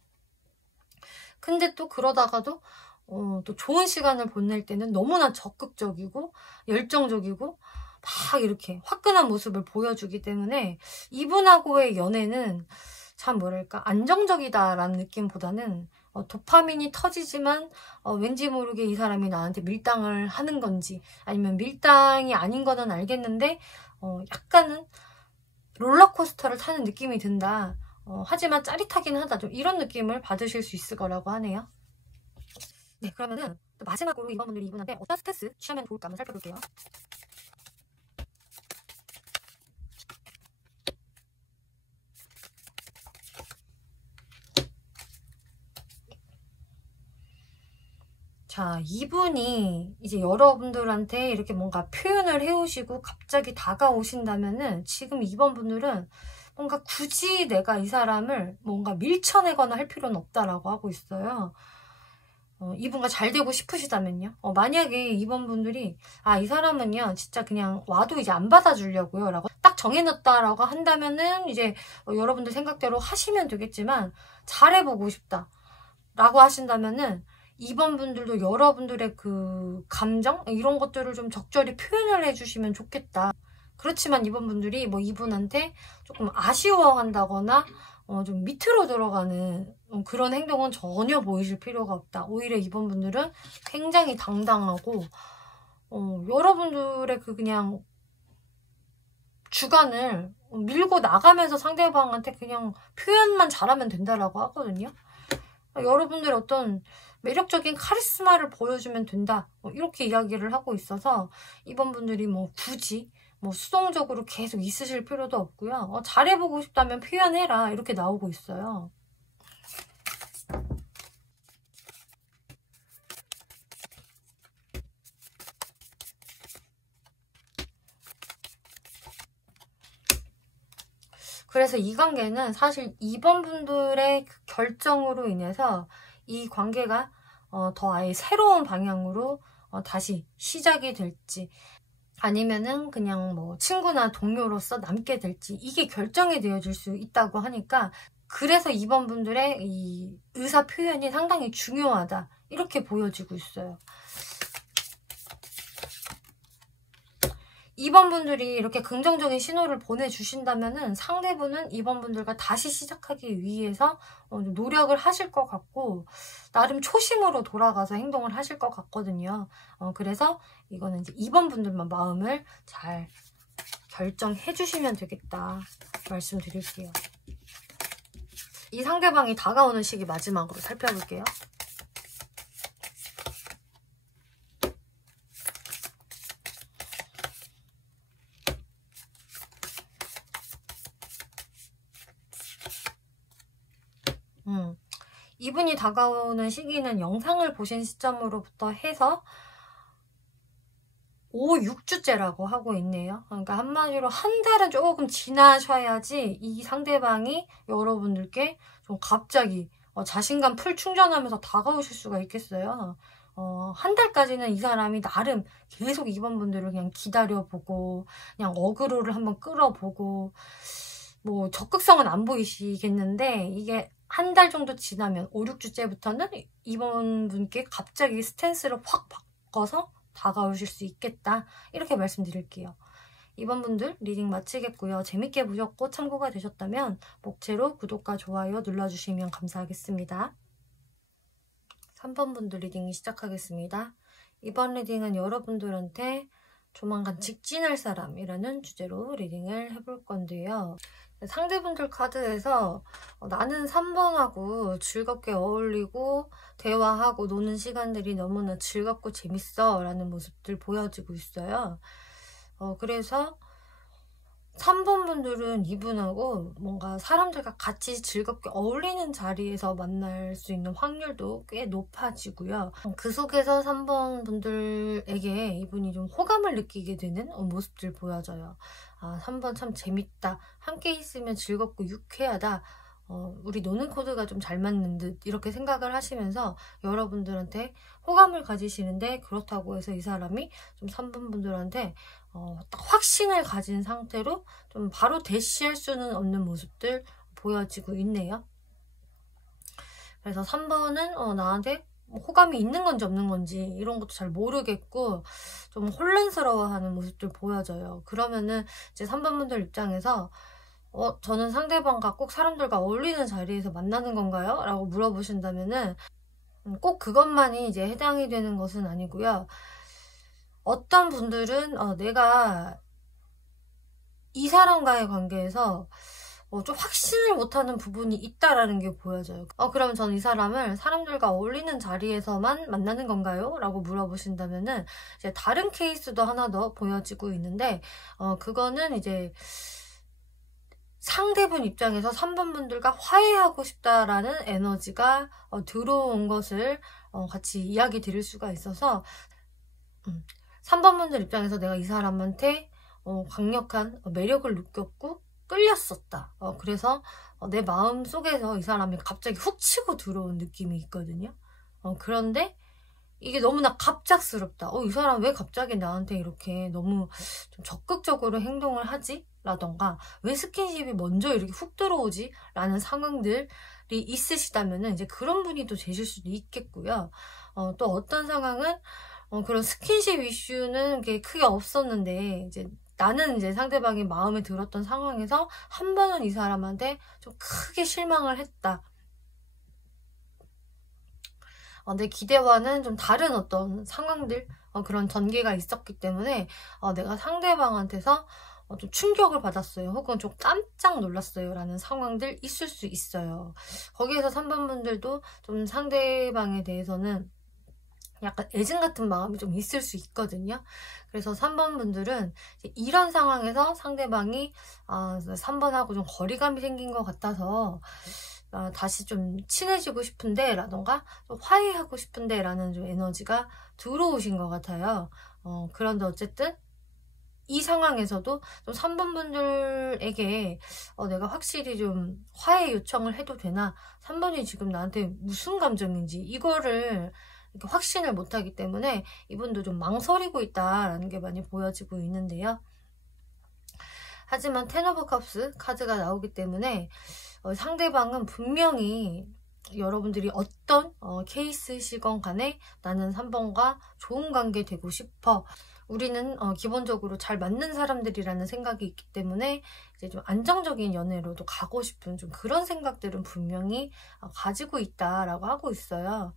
근데 또 그러다가도 또 좋은 시간을 보낼 때는 너무나 적극적이고 열정적이고 막 이렇게 화끈한 모습을 보여주기 때문에 이분하고의 연애는 참 뭐랄까 안정적이다라는 느낌보다는 도파민이 터지지만 왠지 모르게 이 사람이 나한테 밀당을 하는 건지, 아니면 밀당이 아닌 거는 알겠는데 약간은 롤러코스터를 타는 느낌이 든다. 하지만 짜릿하긴 하다. 좀 이런 느낌을 받으실 수 있을 거라고 하네요. 네, 그러면은 또 마지막으로 이번 분들이 이분한테 어떤 스탠스 취하면 좋을까 한번 살펴볼게요. 자, 이분이 이제 여러분들한테 이렇게 뭔가 표현을 해오시고 갑자기 다가오신다면은 지금 이번 분들은 뭔가 굳이 내가 이 사람을 뭔가 밀쳐내거나 할 필요는 없다라고 하고 있어요. 이분과 잘 되고 싶으시다면요. 만약에 이번 분들이 이 사람은요 진짜 그냥 와도 이제 안 받아주려고요 라고 딱 정해놨다라고 한다면은 이제 여러분들 생각대로 하시면 되겠지만, 잘해보고 싶다 라고 하신다면은 이번 분들도 여러분들의 그 감정 이런 것들을 좀 적절히 표현을 해주시면 좋겠다. 그렇지만 이번 분들이 뭐 이분한테 조금 아쉬워한다거나 좀 밑으로 들어가는 그런 행동은 전혀 보이실 필요가 없다. 오히려 이번 분들은 굉장히 당당하고 여러분들의 그 그냥 주관을 밀고 나가면서 상대방한테 그냥 표현만 잘하면 된다라고 하거든요. 여러분들의 어떤 매력적인 카리스마를 보여주면 된다, 이렇게 이야기를 하고 있어서 이번 분들이 뭐 굳이 수동적으로 계속 있으실 필요도 없고요. 잘해보고 싶다면 표현해라 이렇게 나오고 있어요. 그래서 이 관계는 사실 이번 분들의 그 결정으로 인해서 이 관계가 더 아예 새로운 방향으로 다시 시작이 될지, 아니면은 그냥 뭐 친구나 동료로서 남게 될지, 이게 결정이 되어질 수 있다고 하니까, 그래서 이번 분들의 이 의사 표현이 상당히 중요하다 이렇게 보여지고 있어요. 이번 분들이 이렇게 긍정적인 신호를 보내주신다면은 상대분은 이번 분들과 다시 시작하기 위해서 노력을 하실 것 같고, 나름 초심으로 돌아가서 행동을 하실 것 같거든요. 그래서 이거는 이제 이번 분들만 마음을 잘 결정해 주시면 되겠다 말씀드릴게요. 이 상대방이 다가오는 시기 마지막으로 살펴볼게요. 이분이 다가오는 시기는 영상을 보신 시점으로부터 해서 5, 6주째라고 하고 있네요. 그러니까 한마디로 한 달은 조금 지나셔야지 이 상대방이 여러분들께 좀 갑자기 자신감 풀 충전하면서 다가오실 수가 있겠어요. 한 달까지는 이 사람이 나름 계속 이번 분들을 그냥 기다려보고 그냥 어그로를 한번 끌어보고 뭐 적극성은 안 보이시겠는데, 이게 한 달 정도 지나면 5, 6주째부터는 이번 분께 갑자기 스탠스를 확 바꿔서 다가오실 수 있겠다 이렇게 말씀드릴게요. 이번 분들 리딩 마치겠고요. 재밌게 보셨고 참고가 되셨다면 목채로 구독과 좋아요 눌러주시면 감사하겠습니다. 3번 분들 리딩 시작하겠습니다. 이번 리딩은 여러분들한테 조만간 직진할 사람이라는 주제로 리딩을 해볼 건데요. 상대분들 카드에서 나는 3번하고 즐겁게 어울리고 대화하고 노는 시간들이 너무나 즐겁고 재밌어 라는 모습들 보여지고 있어요. 그래서 3번 분들은 이분하고 뭔가 사람들과 같이 즐겁게 어울리는 자리에서 만날 수 있는 확률도 꽤 높아지고요. 그 속에서 3번 분들에게 이분이 좀 호감을 느끼게 되는 모습들 보여져요. 아, 3번 참 재밌다. 함께 있으면 즐겁고 유쾌하다. 우리 노는 코드가 좀 잘 맞는 듯 이렇게 생각을 하시면서 여러분들한테 호감을 가지시는데, 그렇다고 해서 이 사람이 좀 3번 분들한테 딱 확신을 가진 상태로 좀 바로 대시할 수는 없는 모습들 보여지고 있네요. 그래서 3번은 나한테 호감이 있는 건지 없는 건지 이런 것도 잘 모르겠고 좀 혼란스러워하는 모습들 보여져요. 그러면은 이제 3번 분들 입장에서 저는 상대방과 꼭 사람들과 어울리는 자리에서 만나는 건가요? 라고 물어보신다면은 꼭 그것만이 이제 해당이 되는 것은 아니고요. 어떤 분들은 내가 이 사람과의 관계에서 좀 확신을 못하는 부분이 있다라는 게 보여져요. 그러면 저는 이 사람을 사람들과 어울리는 자리에서만 만나는 건가요? 라고 물어보신다면은 이제 다른 케이스도 하나 더 보여지고 있는데, 그거는 이제 상대분 입장에서 3번 분들과 화해하고 싶다라는 에너지가 들어온 것을 같이 이야기 드릴 수가 있어서 3번 분들 입장에서 내가 이 사람한테 강력한 매력을 느꼈고 끌렸었다. 그래서 내 마음 속에서 이 사람이 갑자기 훅 치고 들어온 느낌이 있거든요. 그런데 이게 너무나 갑작스럽다. 이 사람 왜 갑자기 나한테 이렇게 너무 좀 적극적으로 행동을 하지? 라던가 왜 스킨십이 먼저 이렇게 훅 들어오지? 라는 상황들이 있으시다면은 이제 그런 분이 또 되실 수도 있겠고요. 또 어떤 상황은 그런 스킨십 이슈는 게 크게 없었는데 이제 나는 이제 상대방이 마음에 들었던 상황에서 한 번은 이 사람한테 좀 크게 실망을 했다. 내 기대와는 좀 다른 어떤 상황들, 그런 전개가 있었기 때문에 내가 상대방한테서 좀 충격을 받았어요. 혹은 좀 깜짝 놀랐어요. 라는 상황들 있을 수 있어요. 거기에서 3번 분들도 좀 상대방에 대해서는 약간 애증 같은 마음이 좀 있을 수 있거든요. 그래서 3번 분들은 이런 상황에서 상대방이 3번하고 좀 거리감이 생긴 것 같아서 다시 좀 친해지고 싶은데 라던가 좀 화해하고 싶은데 라는 좀 에너지가 들어오신 것 같아요. 그런데 어쨌든 이 상황에서도 좀 3번 분들에게 내가 확실히 좀 화해 요청을 해도 되나, 3번이 지금 나한테 무슨 감정인지 이거를 이렇게 확신을 못하기 때문에 이분도 좀 망설이고 있다라는 게 많이 보여지고 있는데요. 하지만 텐 오브 컵스 카드가 나오기 때문에 상대방은 분명히 여러분들이 어떤 케이스시건 간에 나는 3번과 좋은 관계 되고 싶어, 우리는 기본적으로 잘 맞는 사람들이라는 생각이 있기 때문에 이제 좀 안정적인 연애로도 가고 싶은 좀 그런 생각들은 분명히 가지고 있다라고 하고 있어요.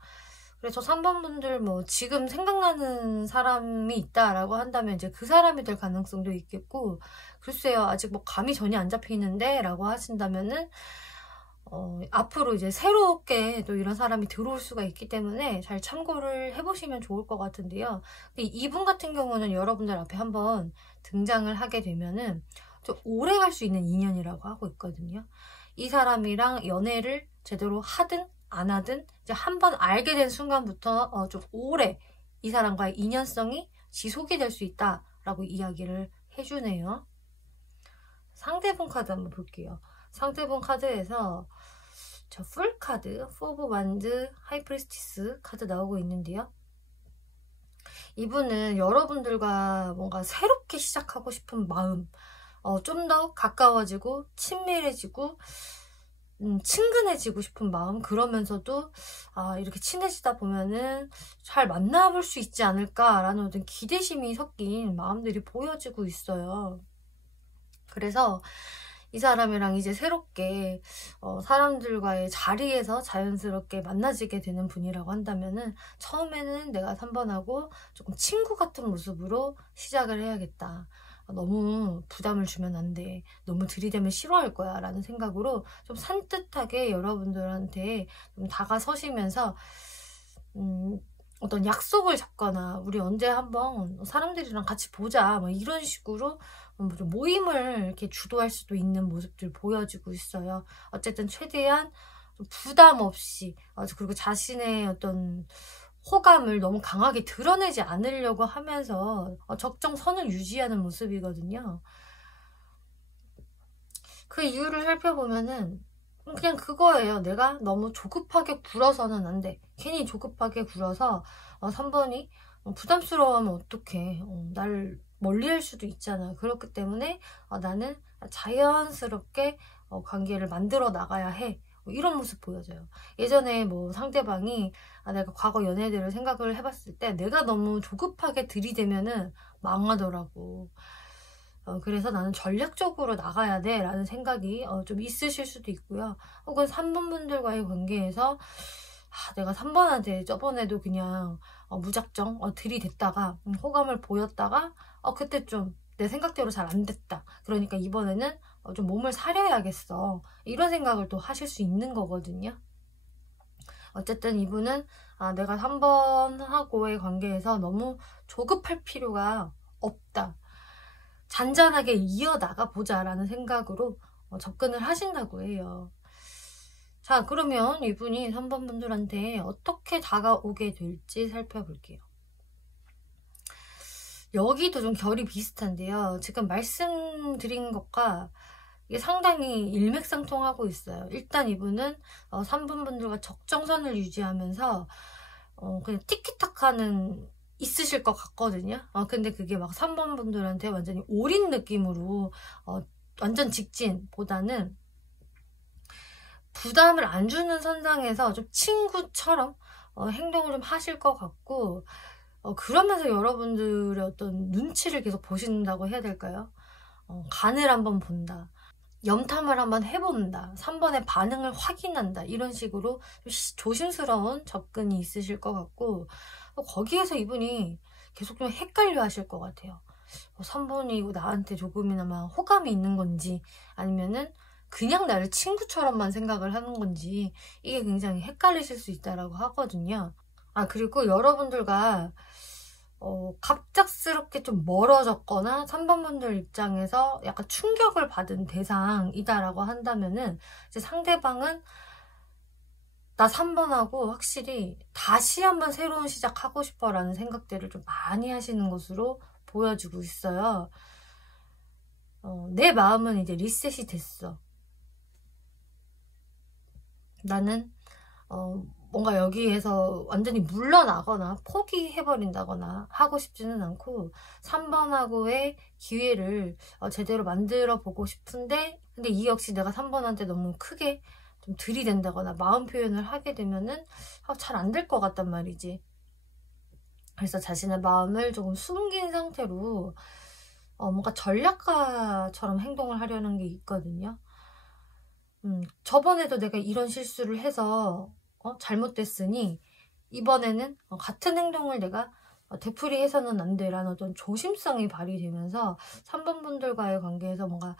그래서 3번 분들 지금 생각나는 사람이 있다라고 한다면 이제 그 사람이 될 가능성도 있겠고, 글쎄요 아직 감이 전혀 안 잡히는데 라고 하신다면은 앞으로 이제 새롭게 또 이런 사람이 들어올 수가 있기 때문에 잘 참고를 해보시면 좋을 것 같은데요. 근데 이분 같은 경우는 여러분들 앞에 한번 등장을 하게 되면은 좀 오래 갈 수 있는 인연이라고 하고 있거든요. 이 사람이랑 연애를 제대로 하든 안 하든 이제 한번 알게 된 순간부터 좀 오래 이 사람과의 인연성이 지속이 될 수 있다라고 이야기를 해주네요. 상대분 카드 한번 볼게요. 상대분 카드에서 저 풀 카드, 4 오브 완드, 하이프리스티스 카드 나오고 있는데요. 이분은 여러분들과 뭔가 새롭게 시작하고 싶은 마음, 좀 더 가까워지고 친밀해지고 친근해지고 싶은 마음, 그러면서도 이렇게 친해지다 보면은 잘 만나볼 수 있지 않을까라는 어떤 기대심이 섞인 마음들이 보여지고 있어요. 그래서 이 사람이랑 이제 새롭게 사람들과의 자리에서 자연스럽게 만나지게 되는 분이라고 한다면은 처음에는 내가 3번하고 조금 친구 같은 모습으로 시작을 해야겠다. 너무 부담을 주면 안 돼. 너무 들이대면 싫어할 거야. 라는 생각으로 좀 산뜻하게 여러분들한테 좀 다가서시면서 어떤 약속을 잡거나 우리 언제 한번 사람들이랑 같이 보자 뭐 이런 식으로 좀 모임을 이렇게 주도할 수도 있는 모습들 보여지고 있어요. 어쨌든 최대한 좀 부담 없이 그리고 자신의 어떤 호감을 너무 강하게 드러내지 않으려고 하면서 적정선을 유지하는 모습이거든요. 그 이유를 살펴보면은 그냥 그거예요. 내가 너무 조급하게 굴어서는 안 돼. 괜히 조급하게 굴어서 3번이 부담스러워하면 어떡해. 날 멀리할 수도 있잖아. 그렇기 때문에 나는 자연스럽게 관계를 만들어 나가야 해. 이런 모습 보여져요. 예전에 뭐 상대방이 내가 과거 연애들을 생각을 해봤을 때 내가 너무 조급하게 들이대면은 망하더라고. 그래서 나는 전략적으로 나가야 돼 라는 생각이 좀 있으실 수도 있고요. 혹은 3번 분들과의 관계에서 내가 3번한테 저번에도 그냥 무작정 들이댔다가 호감을 보였다가 그때 좀 내 생각대로 잘 안 됐다. 그러니까 이번에는 좀 몸을 사려야겠어. 이런 생각을 또 하실 수 있는 거거든요. 어쨌든 이분은 내가 3번하고의 관계에서 너무 조급할 필요가 없다. 잔잔하게 이어나가 보자라는 생각으로 접근을 하신다고 해요. 자, 그러면 이분이 3번 분들한테 어떻게 다가오게 될지 살펴볼게요. 여기도 좀 결이 비슷한데요. 지금 말씀드린 것과 이게 상당히 일맥상통하고 있어요. 일단 이분은 3번 분들과 적정선을 유지하면서 그냥 티키타카는 있으실 것 같거든요. 근데 그게 막 3번 분들한테 완전히 올인 느낌으로 완전 직진보다는 부담을 안 주는 선상에서 좀 친구처럼 행동을 좀 하실 것 같고 그러면서 여러분들의 어떤 눈치를 계속 보신다고 해야 될까요? 간을 한번 본다. 염탐을 한번 해본다. 3번의 반응을 확인한다. 이런 식으로 조심스러운 접근이 있으실 것 같고 거기에서 이분이 계속 좀 헷갈려 하실 것 같아요. 3번이 나한테 조금이나마 호감이 있는 건지 아니면은 그냥 나를 친구처럼만 생각을 하는 건지 이게 굉장히 헷갈리실 수 있다라고 하거든요. 그리고 여러분들과 갑작스럽게 좀 멀어졌거나 3번 분들 입장에서 약간 충격을 받은 대상이다라고 한다면은 이제 상대방은 나 3번하고 확실히 다시 한번 새로운 시작하고 싶어 라는 생각들을 좀 많이 하시는 것으로 보여지고 있어요. 내 마음은 이제 리셋이 됐어. 나는 뭔가 여기에서 완전히 물러나거나 포기해버린다거나 하고 싶지는 않고 3번하고의 기회를 제대로 만들어 보고 싶은데 근데 이 역시 내가 3번한테 너무 크게 좀 들이댄다거나 마음 표현을 하게 되면은 잘 안 될 것 같단 말이지. 그래서 자신의 마음을 조금 숨긴 상태로 뭔가 전략가처럼 행동을 하려는 게 있거든요. 저번에도 내가 이런 실수를 해서 잘못됐으니 이번에는 같은 행동을 내가 되풀이해서는 안 돼라는 어떤 조심성이 발휘되면서 3번 분들과의 관계에서 뭔가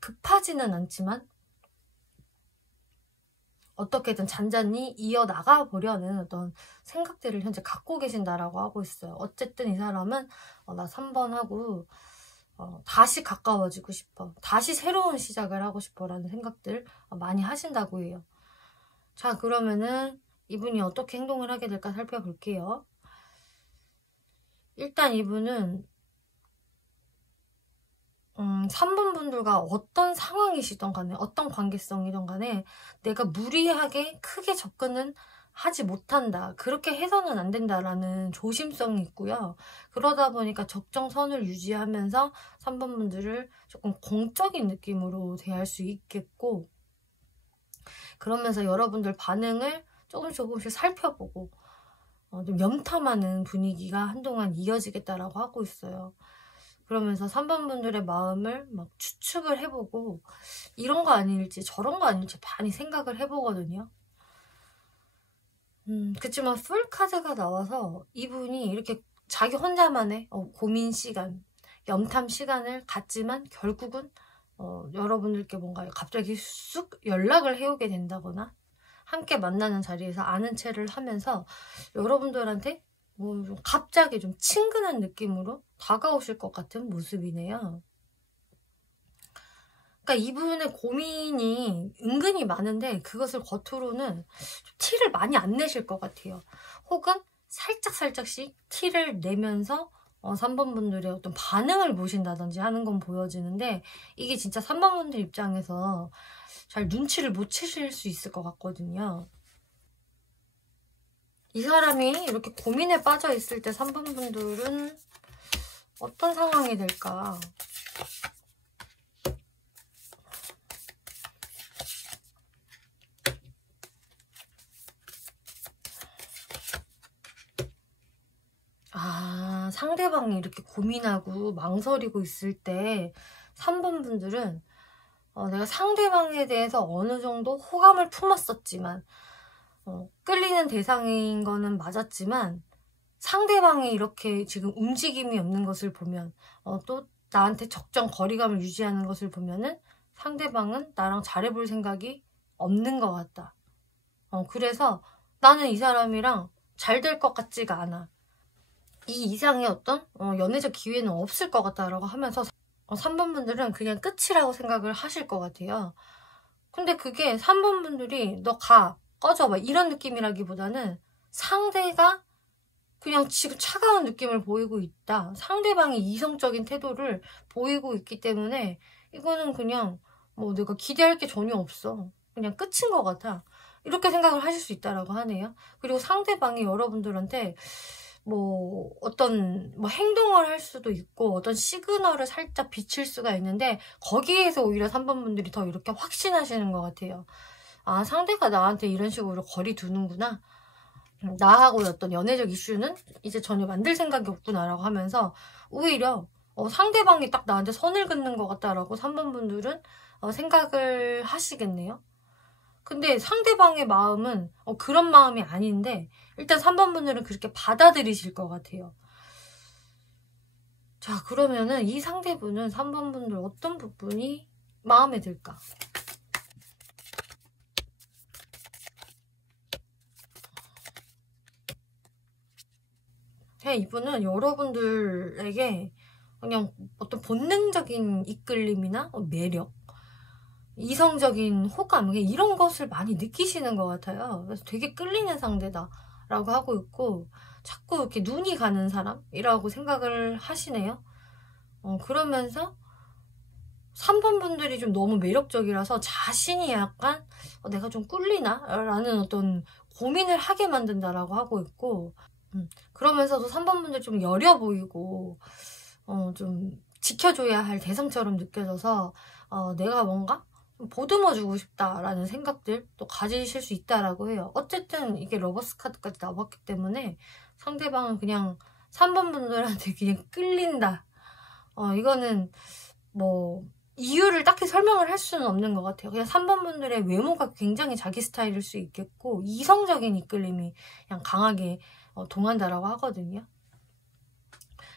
급하지는 않지만 어떻게든 잔잔히 이어나가 보려는 어떤 생각들을 현재 갖고 계신다라고 하고 있어요. 어쨌든 이 사람은 나 3번하고 다시 가까워지고 싶어. 다시 새로운 시작을 하고 싶어 라는 생각들 많이 하신다고 해요. 자, 그러면은 이분이 어떻게 행동을 하게 될까 살펴볼게요. 일단 이분은 3번 분들과 어떤 상황이시던 간에 어떤 관계성이던 간에 내가 무리하게 크게 접근은 하지 못한다. 그렇게 해서는 안 된다라는 조심성이 있고요. 그러다 보니까 적정선을 유지하면서 3번 분들을 조금 공적인 느낌으로 대할 수 있겠고 그러면서 여러분들 반응을 조금씩 살펴보고 좀 염탐하는 분위기가 한동안 이어지겠다라고 하고 있어요. 그러면서 3번 분들의 마음을 막 추측을 해보고 이런 거 아닐지 저런 거 아닐지 많이 생각을 해보거든요. 그치만 풀카드가 나와서 이분이 이렇게 자기 혼자만의 고민 시간, 염탐 시간을 갖지만 결국은 여러분들께 뭔가 갑자기 쑥 연락을 해오게 된다거나 함께 만나는 자리에서 아는 체를 하면서 여러분들한테 좀 갑자기 좀 친근한 느낌으로 다가오실 것 같은 모습이네요. 그러니까 이분의 고민이 은근히 많은데 그것을 겉으로는 티를 많이 안 내실 것 같아요. 혹은 살짝씩 티를 내면서 3번 분들의 어떤 반응을 보신다든지 하는 건 보여지는데, 이게 진짜 3번 분들 입장에서 잘 눈치를 못 채실 수 있을 것 같거든요. 이 사람이 이렇게 고민에 빠져 있을 때 3번 분들은 어떤 상황이 될까? 상대방이 이렇게 고민하고 망설이고 있을 때 3번 분들은 내가 상대방에 대해서 어느 정도 호감을 품었었지만 끌리는 대상인 거는 맞았지만 상대방이 이렇게 지금 움직임이 없는 것을 보면 또 나한테 적정 거리감을 유지하는 것을 보면은 상대방은 나랑 잘해볼 생각이 없는 것 같다. 그래서 나는 이 사람이랑 잘 될 것 같지가 않아. 이 이상의 어떤 연애적 기회는 없을 것 같다라고 하면서 3번 분들은 그냥 끝이라고 생각을 하실 것 같아요. 근데 그게 3번 분들이 너 가, 꺼져 막 이런 느낌이라기보다는 상대가 그냥 지금 차가운 느낌을 보이고 있다. 상대방이 이성적인 태도를 보이고 있기 때문에 이거는 그냥 내가 기대할 게 전혀 없어. 그냥 끝인 것 같아. 이렇게 생각을 하실 수 있다라고 하네요. 그리고 상대방이 여러분들한테 어떤 행동을 할 수도 있고 어떤 시그널을 살짝 비칠 수가 있는데, 거기에서 오히려 3번 분들이 더 이렇게 확신하시는 것 같아요. 상대가 나한테 이런 식으로 거리 두는구나. 나하고의 어떤 연애적 이슈는 이제 전혀 만들 생각이 없구나라고 하면서 오히려 상대방이 딱 나한테 선을 긋는 것 같다라고 3번 분들은 생각을 하시겠네요. 근데 상대방의 마음은 그런 마음이 아닌데 일단 3번 분들은 그렇게 받아들이실 것 같아요. 자, 그러면은 이 상대분은 3번 분들 어떤 부분이 마음에 들까? 그냥 이분은 여러분들에게 그냥 어떤 본능적인 이끌림이나 매력, 이성적인 호감 이런 것을 많이 느끼시는 것 같아요. 그래서 되게 끌리는 상대다라고 하고 있고 자꾸 이렇게 눈이 가는 사람이라고 생각을 하시네요. 그러면서 3번 분들이 좀 너무 매력적이라서 자신이 약간 내가 좀 꿀리나? 라는 어떤 고민을 하게 만든다라고 하고 있고, 그러면서도 3번 분들 좀 여려 보이고 좀 지켜줘야 할 대상처럼 느껴져서 내가 뭔가 보듬어주고 싶다라는 생각들 또 가지실 수 있다라고 해요. 어쨌든 이게 러버스 카드까지 나왔기 때문에 상대방은 그냥 3번 분들한테 그냥 끌린다. 이거는 이유를 딱히 설명을 할 수는 없는 것 같아요. 그냥 3번 분들의 외모가 굉장히 자기 스타일일 수 있겠고 이성적인 이끌림이 그냥 강하게 동한다라고 하거든요.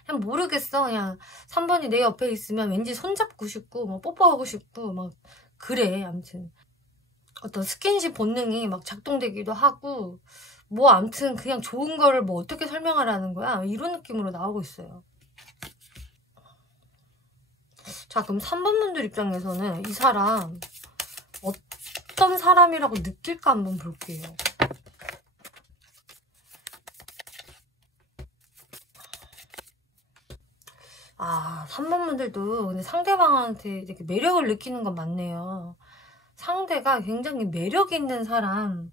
그냥 모르겠어. 그냥 3번이 내 옆에 있으면 왠지 손잡고 싶고 뽀뽀하고 싶고 그래. 아무튼 어떤 스킨십 본능이 작동되기도 하고 아무튼 그냥 좋은 거를 어떻게 설명하라는 거야, 이런 느낌으로 나오고 있어요. 자, 그럼 3번 분들 입장에서는 이 사람 어떤 사람이라고 느낄까 한번 볼게요. 아, 3번 분들도 근데 상대방한테 이렇게 매력을 느끼는 건 맞네요. 상대가 굉장히 매력 있는 사람,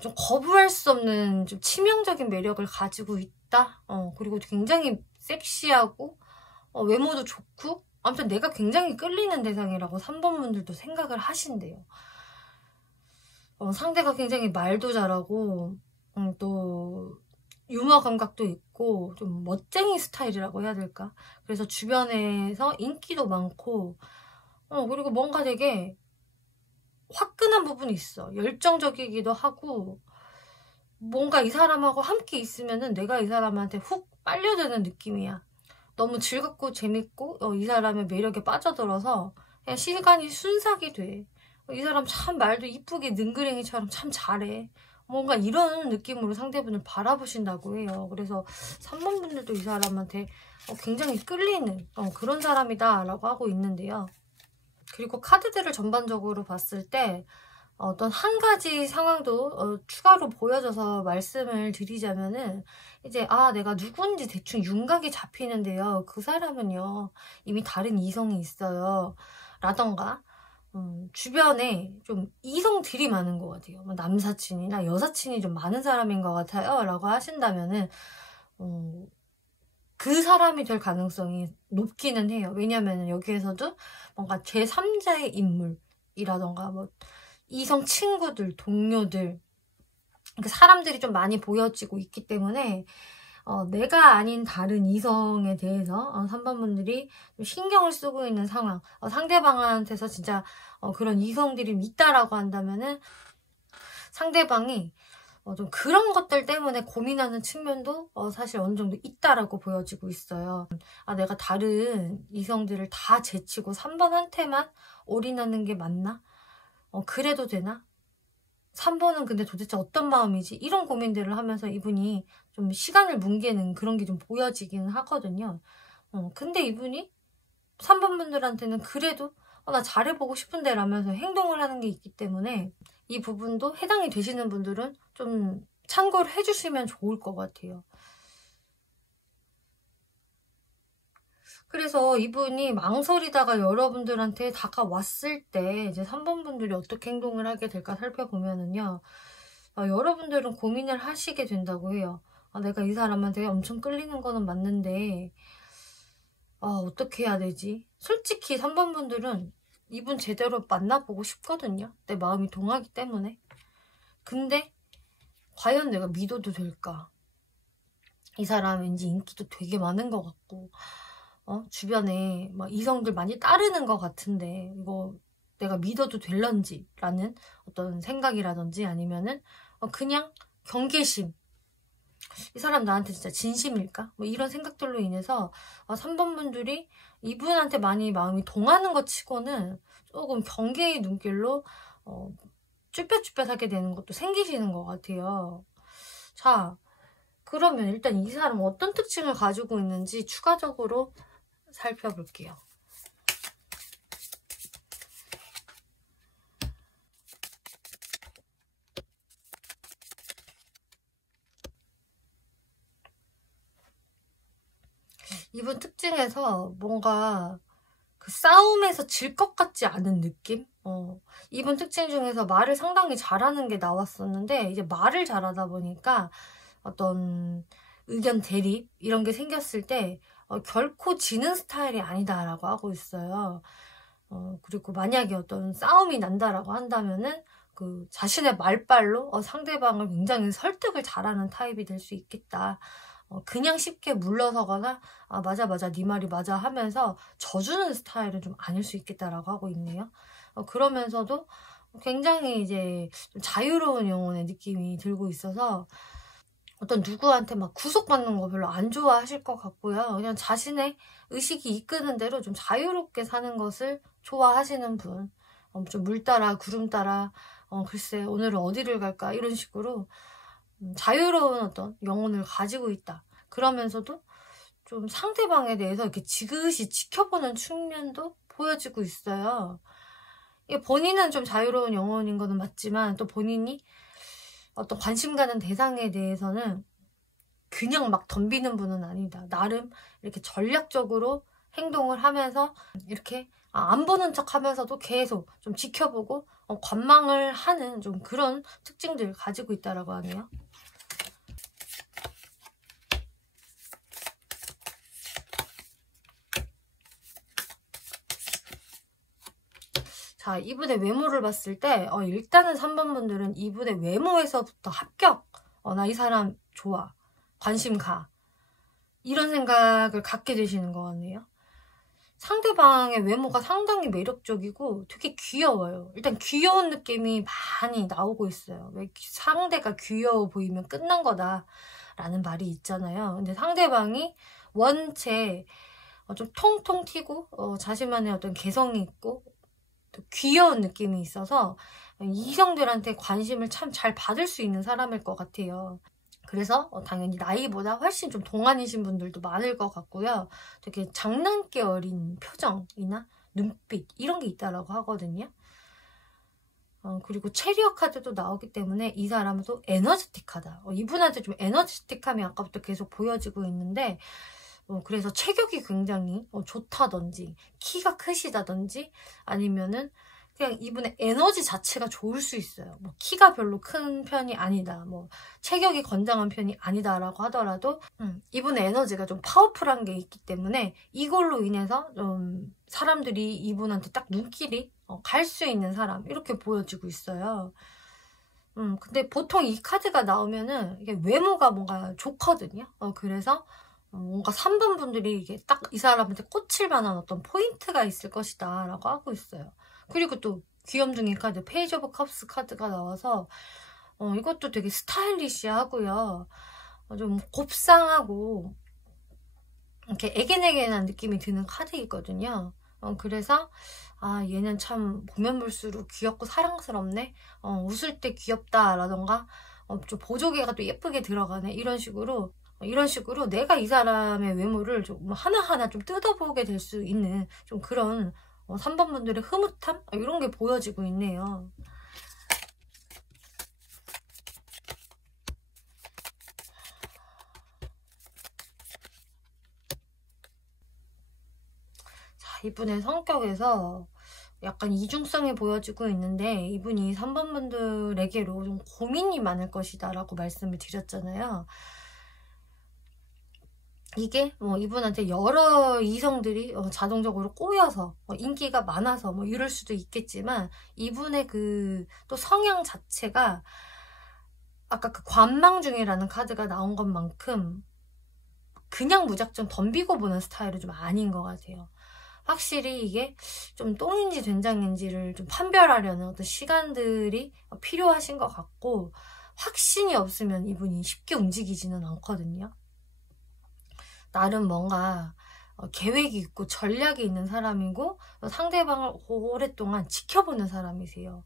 좀 거부할 수 없는 좀 치명적인 매력을 가지고 있다. 그리고 굉장히 섹시하고 외모도 좋고 아무튼 내가 굉장히 끌리는 대상이라고 3번 분들도 생각을 하신대요. 상대가 굉장히 말도 잘하고 또 유머 감각도 있고 좀 멋쟁이 스타일이라고 해야 될까? 그래서 주변에서 인기도 많고 그리고 뭔가 되게 화끈한 부분이 있어. 열정적이기도 하고 뭔가 이 사람하고 함께 있으면은 내가 이 사람한테 훅 빨려드는 느낌이야. 너무 즐겁고 재밌고 이 사람의 매력에 빠져들어서 그냥 시간이 순삭이 돼. 이 사람 참 말도 이쁘게 능그랭이처럼 참 잘해. 뭔가 이런 느낌으로 상대분을 바라보신다고 해요. 그래서 3번 분들도 이 사람한테 굉장히 끌리는 그런 사람이다 라고 하고 있는데요. 그리고 카드들을 전반적으로 봤을 때 어떤 한 가지 상황도 추가로 보여져서 말씀을 드리자면은 이제 내가 누군지 대충 윤곽이 잡히는데요. 그 사람은요 이미 다른 이성이 있어요 라던가 주변에 좀 이성들이 많은 것 같아요. 남사친이나 여사친이 좀 많은 사람인 것 같아요 라고 하신다면은 그 사람이 될 가능성이 높기는 해요. 왜냐면은 여기에서도 뭔가 제3자의 인물이라던가 뭐 이성 친구들, 동료들, 사람들이 좀 많이 보여지고 있기 때문에 내가 아닌 다른 이성에 대해서 3번 분들이 좀 신경을 쓰고 있는 상황, 상대방한테서 진짜 그런 이성들이 있다라고 한다면은 상대방이 좀 그런 것들 때문에 고민하는 측면도 사실 어느 정도 있다라고 보여지고 있어요. 내가 다른 이성들을 다 제치고 3번한테만 올인하는 게 맞나? 그래도 되나? 3번은 근데 도대체 어떤 마음이지? 이런 고민들을 하면서 이분이 좀 시간을 뭉개는 그런 게 좀 보여지긴 하거든요. 근데 이분이 3번 분들한테는 그래도 나 잘해보고 싶은데 라면서 행동을 하는 게 있기 때문에 이 부분도 해당이 되시는 분들은 좀 참고를 해주시면 좋을 것 같아요. 그래서 이분이 망설이다가 여러분들한테 다가왔을 때 이제 3번 분들이 어떻게 행동을 하게 될까 살펴보면은요. 여러분들은 고민을 하시게 된다고 해요. 내가 이 사람한테 엄청 끌리는 거는 맞는데 어떻게 해야 되지? 솔직히 3번 분들은 이분 제대로 만나보고 싶거든요. 내 마음이 동하기 때문에. 근데 과연 내가 믿어도 될까? 이 사람 왠지 인기도 되게 많은 것 같고 주변에 막 이성들 많이 따르는 것 같은데 이거 내가 믿어도 될런지 라는 어떤 생각이라든지 아니면은 그냥 경계심, 이 사람 나한테 진짜 진심일까? 뭐 이런 생각들로 인해서 3번 분들이 이분한테 많이 마음이 동하는 것 치고는 조금 경계의 눈길로 쭈뼛쭈뼛하게 되는 것도 생기시는 것 같아요. 자, 그러면 일단 이 사람은 어떤 특징을 가지고 있는지 추가적으로 살펴볼게요. 이분 특징에서 뭔가 그 싸움에서 질 것 같지 않은 느낌? 이분 특징 중에서 말을 상당히 잘하는 게 나왔었는데 이제 말을 잘하다 보니까 어떤 의견 대립 이런 게 생겼을 때 결코 지는 스타일이 아니다라고 하고 있어요. 그리고 만약에 어떤 싸움이 난다라고 한다면은 그 자신의 말빨로 상대방을 굉장히 설득을 잘하는 타입이 될 수 있겠다. 그냥 쉽게 물러서거나 맞아 네 말이 맞아 하면서 져주는 스타일은 좀 아닐 수 있겠다라고 하고 있네요. 그러면서도 굉장히 이제 좀 자유로운 영혼의 느낌이 들고 있어서 어떤 누구한테 막 구속받는 거 별로 안 좋아하실 것 같고요. 그냥 자신의 의식이 이끄는 대로 좀 자유롭게 사는 것을 좋아하시는 분. 좀 물 따라 구름 따라 글쎄 오늘은 어디를 갈까 이런 식으로 자유로운 어떤 영혼을 가지고 있다. 그러면서도 좀 상대방에 대해서 이렇게 지그시 지켜보는 측면도 보여지고 있어요. 본인은 좀 자유로운 영혼인 거는 맞지만 또 본인이 어떤 관심 가는 대상에 대해서는 그냥 막 덤비는 분은 아니다. 나름 이렇게 전략적으로 행동을 하면서 이렇게 안 보는 척 하면서도 계속 좀 지켜보고 관망을 하는 좀 그런 특징들을 가지고 있다라고 하네요. 자, 이분의 외모를 봤을 때 일단은 3번 분들은 이분의 외모에서부터 합격. 나 이 사람 좋아. 관심 가. 이런 생각을 갖게 되시는 것 같네요. 상대방의 외모가 상당히 매력적이고 되게 귀여워요. 일단 귀여운 느낌이 많이 나오고 있어요. 왜 상대가 귀여워 보이면 끝난 거다 라는 말이 있잖아요. 근데 상대방이 원체 좀 통통 튀고 자신만의 어떤 개성이 있고 또 귀여운 느낌이 있어서 이성들한테 관심을 참 잘 받을 수 있는 사람일 것 같아요. 그래서 당연히 나이보다 훨씬 좀 동안이신 분들도 많을 것 같고요. 되게 장난기 어린 표정이나 눈빛 이런 게 있다라고 하거든요. 그리고 체리어 카드도 나오기 때문에 이 사람은 또 에너지틱하다. 이분한테 좀 에너지틱함이 아까부터 계속 보여지고 있는데 그래서 체격이 굉장히 좋다든지 키가 크시다든지 아니면은 그냥 이분의 에너지 자체가 좋을 수 있어요. 뭐 키가 별로 큰 편이 아니다, 뭐 체격이 건장한 편이 아니다라고 하더라도 이분의 에너지가 좀 파워풀한 게 있기 때문에 이걸로 인해서 좀 사람들이 이분한테 딱 눈길이 갈 수 있는 사람 이렇게 보여지고 있어요. 근데 보통 이 카드가 나오면은 이게 외모가 뭔가 좋거든요. 그래서 뭔가 3번 분들이 이게 딱 이 사람한테 꽂힐 만한 어떤 포인트가 있을 것이다 라고 하고 있어요. 그리고 또 귀염둥이 카드 페이지 오브 컵스 카드가 나와서 이것도 되게 스타일리시하고요. 좀 곱상하고 이렇게 애견애견한 느낌이 드는 카드이거든요. 그래서 얘는 참 보면 볼수록 귀엽고 사랑스럽네, 웃을 때 귀엽다 라던가 좀 보조개가 또 예쁘게 들어가네, 이런 식으로 내가 이 사람의 외모를 좀 하나하나 좀 뜯어보게 될 수 있는 좀 그런 3번 분들의 흐뭇함? 이런 게 보여지고 있네요. 자, 이분의 성격에서 약간 이중성이 보여지고 있는데 이분이 3번 분들에게로 좀 고민이 많을 것이다 라고 말씀을 드렸잖아요. 이게 이분한테 여러 이성들이 자동적으로 꼬여서 인기가 많아서 이럴 수도 있겠지만 이분의 그 또 성향 자체가 아까 그 관망중이라는 카드가 나온 것만큼 그냥 무작정 덤비고 보는 스타일은 좀 아닌 것 같아요. 확실히 이게 좀 똥인지 된장인지를 좀 판별하려는 어떤 시간들이 필요하신 것 같고, 확신이 없으면 이분이 쉽게 움직이지는 않거든요. 나름 뭔가 계획이 있고 전략이 있는 사람이고 상대방을 오랫동안 지켜보는 사람이세요.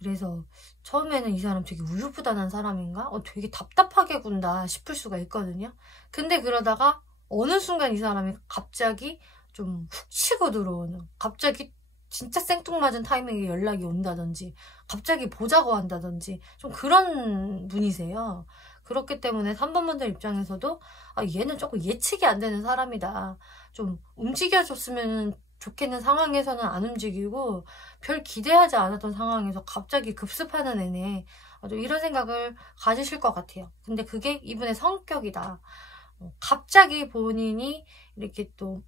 그래서 처음에는 이 사람 되게 우유부단한 사람인가? 되게 답답하게 군다 싶을 수가 있거든요. 근데 그러다가 어느 순간 이 사람이 갑자기 좀 훅 치고 들어오는, 갑자기 진짜 생뚱맞은 타이밍에 연락이 온다든지 갑자기 보자고 한다든지 좀 그런 분이세요. 그렇기 때문에 3번 분들 입장에서도 얘는 조금 예측이 안 되는 사람이다, 좀 움직여줬으면 좋겠는 상황에서는 안 움직이고 별 기대하지 않았던 상황에서 갑자기 급습하는 애네, 좀 이런 생각을 가지실 것 같아요. 근데 그게 이분의 성격이다. 갑자기 본인이 이렇게 또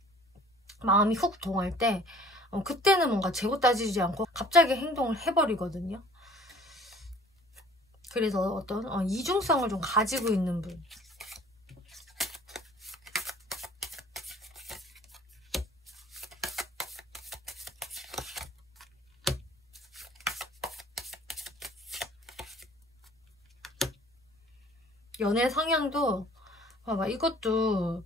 마음이 훅 동할 때 그때는 뭔가 재고 따지지 않고 갑자기 행동을 해버리거든요. 그래서 어떤 이중성을 좀 가지고 있는 분. 연애 성향도 봐봐, 이것도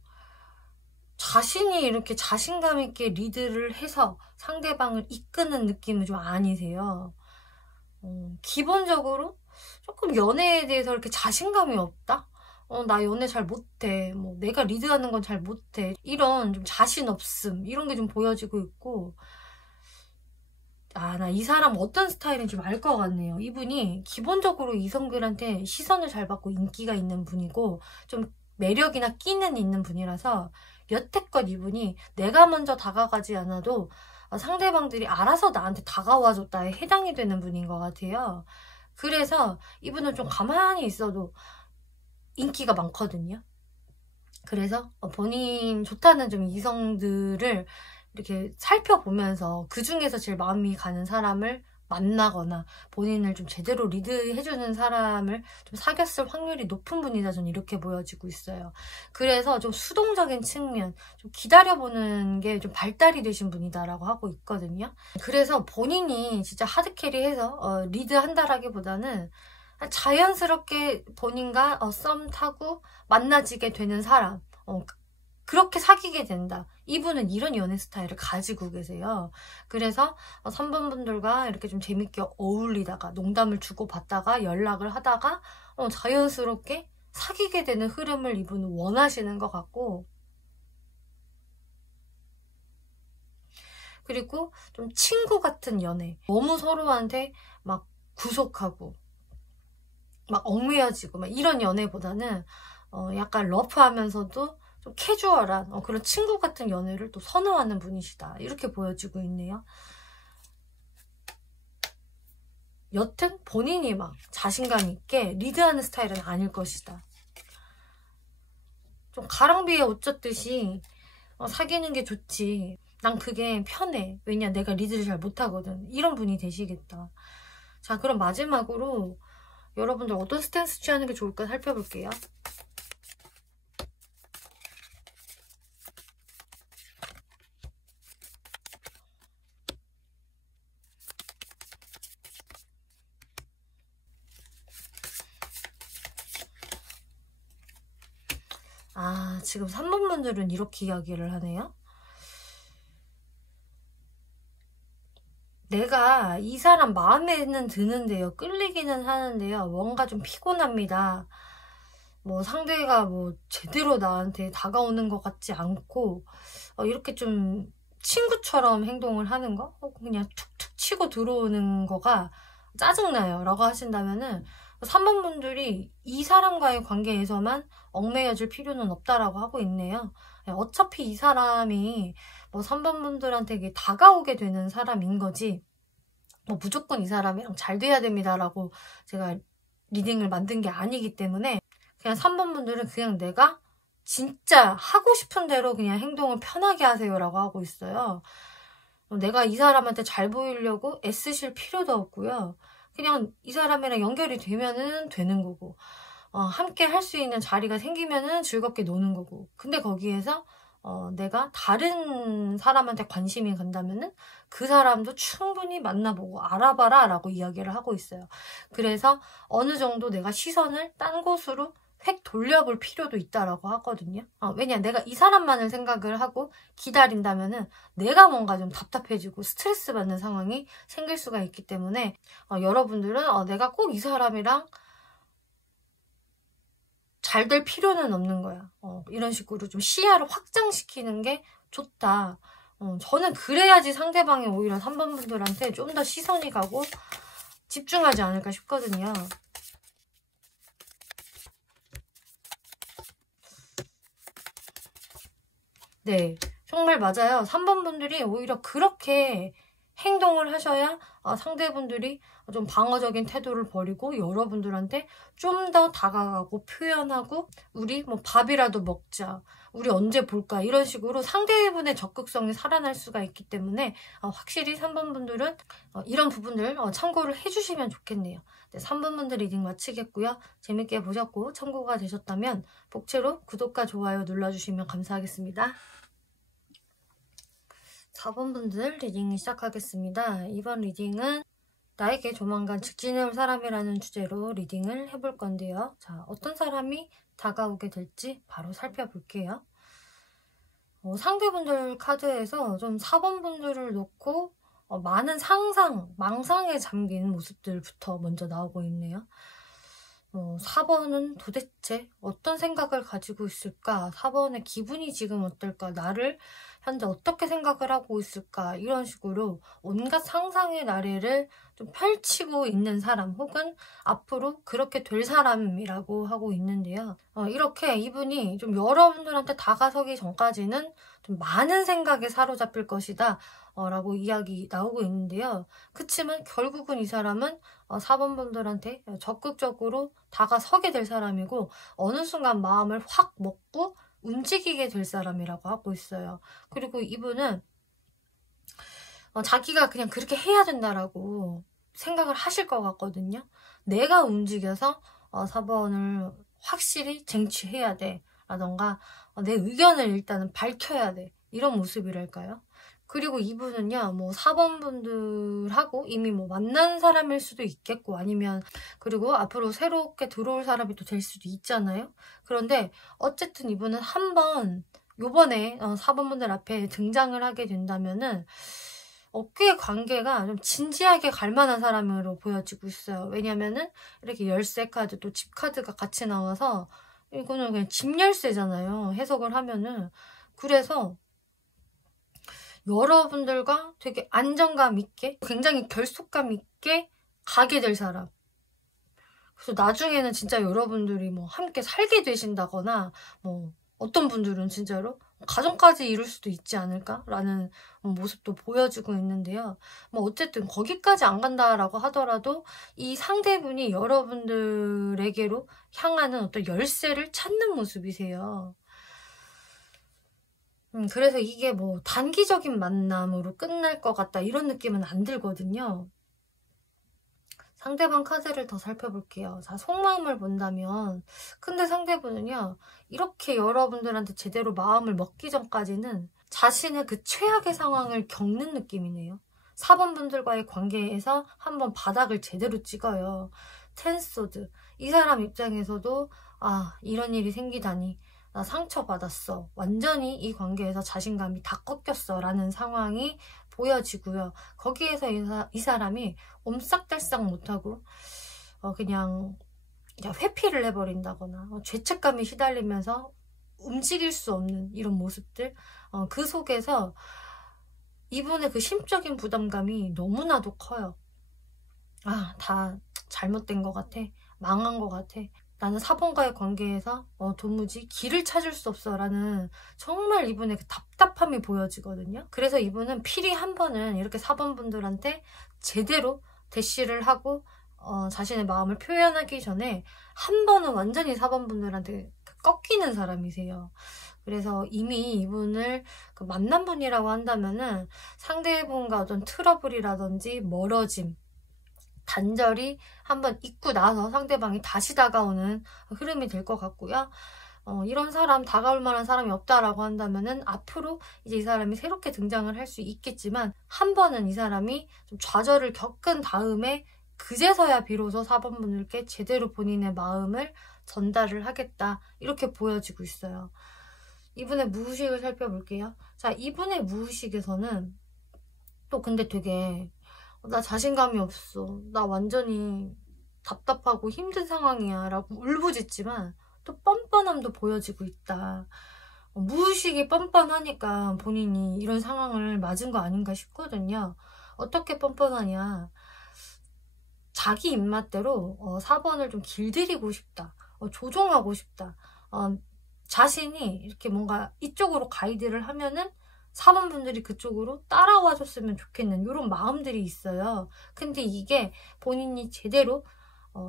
자신이 이렇게 자신감 있게 리드를 해서 상대방을 이끄는 느낌은 좀 아니세요. 기본적으로 조금 연애에 대해서 이렇게 자신감이 없다? 나 연애 잘 못해, 내가 리드하는 건 잘 못해, 이런 좀 자신 없음 이런 게 좀 보여지고 있고, 나 이 사람 어떤 스타일인지 좀 알 것 같네요. 이분이 기본적으로 이성들한테 시선을 잘 받고 인기가 있는 분이고 좀 매력이나 끼는 있는 분이라서 여태껏 이분이 내가 먼저 다가가지 않아도 상대방들이 알아서 나한테 다가와줬다에 해당이 되는 분인 것 같아요. 그래서 이분은 좀 가만히 있어도 인기가 많거든요. 그래서 본인 좋다는 좀 이성들을 이렇게 살펴보면서 그 중에서 제일 마음이 가는 사람을 만나거나 본인을 좀 제대로 리드해주는 사람을 좀 사귀었을 확률이 높은 분이다, 저는 이렇게 보여지고 있어요. 그래서 좀 수동적인 측면, 좀 기다려보는 게 좀 발달이 되신 분이다라고 하고 있거든요. 그래서 본인이 진짜 하드캐리해서 리드한다라기보다는 자연스럽게 본인과 썸 타고 만나지게 되는 사람, 그렇게 사귀게 된다. 이분은 이런 연애 스타일을 가지고 계세요. 그래서 3번 분들과 이렇게 좀 재밌게 어울리다가 농담을 주고받다가 연락을 하다가 자연스럽게 사귀게 되는 흐름을 이분은 원하시는 것 같고, 그리고 좀 친구 같은 연애, 너무 서로한테 막 구속하고 막 얽매여지고 막 이런 연애보다는 약간 러프하면서도 좀 캐주얼한 그런 친구 같은 연애를 또 선호하는 분이시다, 이렇게 보여지고 있네요. 여튼 본인이 막 자신감 있게 리드하는 스타일은 아닐 것이다. 좀 가랑비에 옷 젖듯이 사귀는 게 좋지, 난 그게 편해, 왜냐 내가 리드를 잘 못하거든, 이런 분이 되시겠다. 자, 그럼 마지막으로 여러분들 어떤 스탠스 취하는 게 좋을까 살펴볼게요. 지금 3번 분들은 이렇게 이야기를 하네요. 내가 이 사람 마음에는 드는데요, 끌리기는 하는데요, 뭔가 좀 피곤합니다. 뭐 상대가 뭐 제대로 나한테 다가오는 것 같지 않고 이렇게 좀 친구처럼 행동을 하는 거, 그냥 툭툭 치고 들어오는 거가 짜증나요 라고 하신다면은 3번 분들이 이 사람과의 관계에서만 얽매여질 필요는 없다라고 하고 있네요. 어차피 이 사람이 뭐 3번 분들한테 이게 다가오게 되는 사람인 거지, 뭐 무조건 이 사람이랑 잘 돼야 됩니다라고 제가 리딩을 만든 게 아니기 때문에, 그냥 3번 분들은 그냥 내가 진짜 하고 싶은 대로 그냥 행동을 편하게 하세요라고 하고 있어요. 내가 이 사람한테 잘 보이려고 애쓰실 필요도 없고요. 그냥 이 사람이랑 연결이 되면은 되는 거고, 함께 할 수 있는 자리가 생기면은 즐겁게 노는 거고, 근데 거기에서 내가 다른 사람한테 관심이 간다면은 그 사람도 충분히 만나보고 알아봐라 라고 이야기를 하고 있어요. 그래서 어느 정도 내가 시선을 딴 곳으로 획 돌려볼 필요도 있다라고 하거든요. 왜냐, 내가 이 사람만을 생각을 하고 기다린다면은 내가 뭔가 좀 답답해지고 스트레스 받는 상황이 생길 수가 있기 때문에 여러분들은 내가 꼭 이 사람이랑 잘 될 필요는 없는 거야. 이런 식으로 좀 시야를 확장시키는 게 좋다. 저는 그래야지 상대방이 오히려 3번 분들한테 좀 더 시선이 가고 집중하지 않을까 싶거든요. 네, 정말 맞아요. 3번 분들이 오히려 그렇게 행동을 하셔야 상대분들이 좀 방어적인 태도를 버리고 여러분들한테 좀 더 다가가고 표현하고, 우리 뭐 밥이라도 먹자, 우리 언제 볼까, 이런 식으로 상대분의 적극성이 살아날 수가 있기 때문에 확실히 3번 분들은 이런 부분들 참고를 해주시면 좋겠네요. 네, 3번 분들 리딩 마치겠고요. 재밌게 보셨고 참고가 되셨다면 복채로 구독과 좋아요 눌러주시면 감사하겠습니다. 4번 분들 리딩 시작하겠습니다. 이번 리딩은 나에게 조만간 직진해올 사람이라는 주제로 리딩을 해볼 건데요. 자, 어떤 사람이 다가오게 될지 바로 살펴볼게요. 상대분들 카드에서 좀 4번 분들을 놓고 많은 상상, 망상에 잠긴 모습들부터 먼저 나오고 있네요. 4번은 도대체 어떤 생각을 가지고 있을까? 4번의 기분이 지금 어떨까? 나를 현재 어떻게 생각을 하고 있을까? 이런 식으로 온갖 상상의 나래를 좀 펼치고 있는 사람, 혹은 앞으로 그렇게 될 사람이라고 하고 있는데요. 이렇게 이분이 좀 여러분들한테 다가서기 전까지는 좀 많은 생각에 사로잡힐 것이다 라고 이야기 나오고 있는데요. 그치만 결국은 이 사람은 4번 분들한테 적극적으로 다가서게 될 사람이고, 어느 순간 마음을 확 먹고 움직이게 될 사람이라고 하고 있어요. 그리고 이분은 자기가 그냥 그렇게 해야 된다라고 생각을 하실 것 같거든요. 내가 움직여서 4번을 확실히 쟁취해야 돼 라던가 내 의견을 일단은 밝혀야 돼, 이런 모습이랄까요. 그리고 이분은요, 뭐 4번 분들하고 이미 뭐 만난 사람일 수도 있겠고, 아니면 그리고 앞으로 새롭게 들어올 사람이 또 될 수도 있잖아요. 그런데 어쨌든 이분은 한번 요번에 4번분들 앞에 등장을 하게 된다면은 꽤 관계가 좀 진지하게 갈 만한 사람으로 보여지고 있어요. 왜냐면은 이렇게 열쇠 카드 또 집 카드가 같이 나와서 이거는 그냥 집 열쇠잖아요. 해석을 하면은. 그래서 여러분들과 되게 안정감 있게 굉장히 결속감 있게 가게 될 사람. 그래서 나중에는 진짜 여러분들이 뭐 함께 살게 되신다거나 뭐 어떤 분들은 진짜로 가정까지 이룰 수도 있지 않을까라는 모습도 보여주고 있는데요. 뭐 어쨌든 거기까지 안 간다라고 하더라도 이 상대분이 여러분들에게로 향하는 어떤 열쇠를 찾는 모습이세요. 그래서 이게 뭐 단기적인 만남으로 끝날 것 같다 이런 느낌은 안 들거든요. 상대방 카드를 더 살펴볼게요. 자, 속마음을 본다면 근데 상대분은요. 이렇게 여러분들한테 제대로 마음을 먹기 전까지는 자신의 그 최악의 상황을 겪는 느낌이네요. 4번 분들과의 관계에서 한번 바닥을 제대로 찍어요. 텐소드. 이 사람 입장에서도 이런 일이 생기다니. 나 상처받았어. 완전히 이 관계에서 자신감이 다 꺾였어. 라는 상황이 보여지고요. 거기에서 이 사람이 옴싹달싹 못하고 그냥 회피를 해버린다거나 죄책감이 시달리면서 움직일 수 없는 이런 모습들 그 속에서 이분의 그 심적인 부담감이 너무나도 커요. 다 잘못된 것 같아. 망한 것 같아. 나는 4번과의 관계에서 도무지 길을 찾을 수 없어 라는 정말 이분의 그 답답함이 보여지거든요. 그래서 이분은 필히 한 번은 이렇게 4번 분들한테 제대로 대시를 하고 자신의 마음을 표현하기 전에 한 번은 완전히 4번 분들한테 꺾이는 사람이세요. 그래서 이미 이분을 그 만난 분이라고 한다면은 상대분과 어떤 트러블이라든지 멀어짐, 단절이 한번 있고 나서 상대방이 다시 다가오는 흐름이 될 것 같고요. 이런 사람, 다가올 만한 사람이 없다라고 한다면은 앞으로 이제 이 사람이 새롭게 등장을 할 수 있겠지만 한 번은 이 사람이 좀 좌절을 겪은 다음에 그제서야 비로소 4번 분들께 제대로 본인의 마음을 전달을 하겠다 이렇게 보여지고 있어요. 이분의 무의식을 살펴볼게요. 자, 이분의 무의식에서는 또 근데 되게 나 자신감이 없어. 나 완전히 답답하고 힘든 상황이야. 라고 울부짖지만 또 뻔뻔함도 보여지고 있다. 무의식이 뻔뻔하니까 본인이 이런 상황을 맞은 거 아닌가 싶거든요. 어떻게 뻔뻔하냐. 자기 입맛대로 4번을 좀 길들이고 싶다. 조종하고 싶다. 자신이 이렇게 뭔가 이쪽으로 가이드를 하면은 4번 분들이 그쪽으로 따라와 줬으면 좋겠는 이런 마음들이 있어요. 근데 이게 본인이 제대로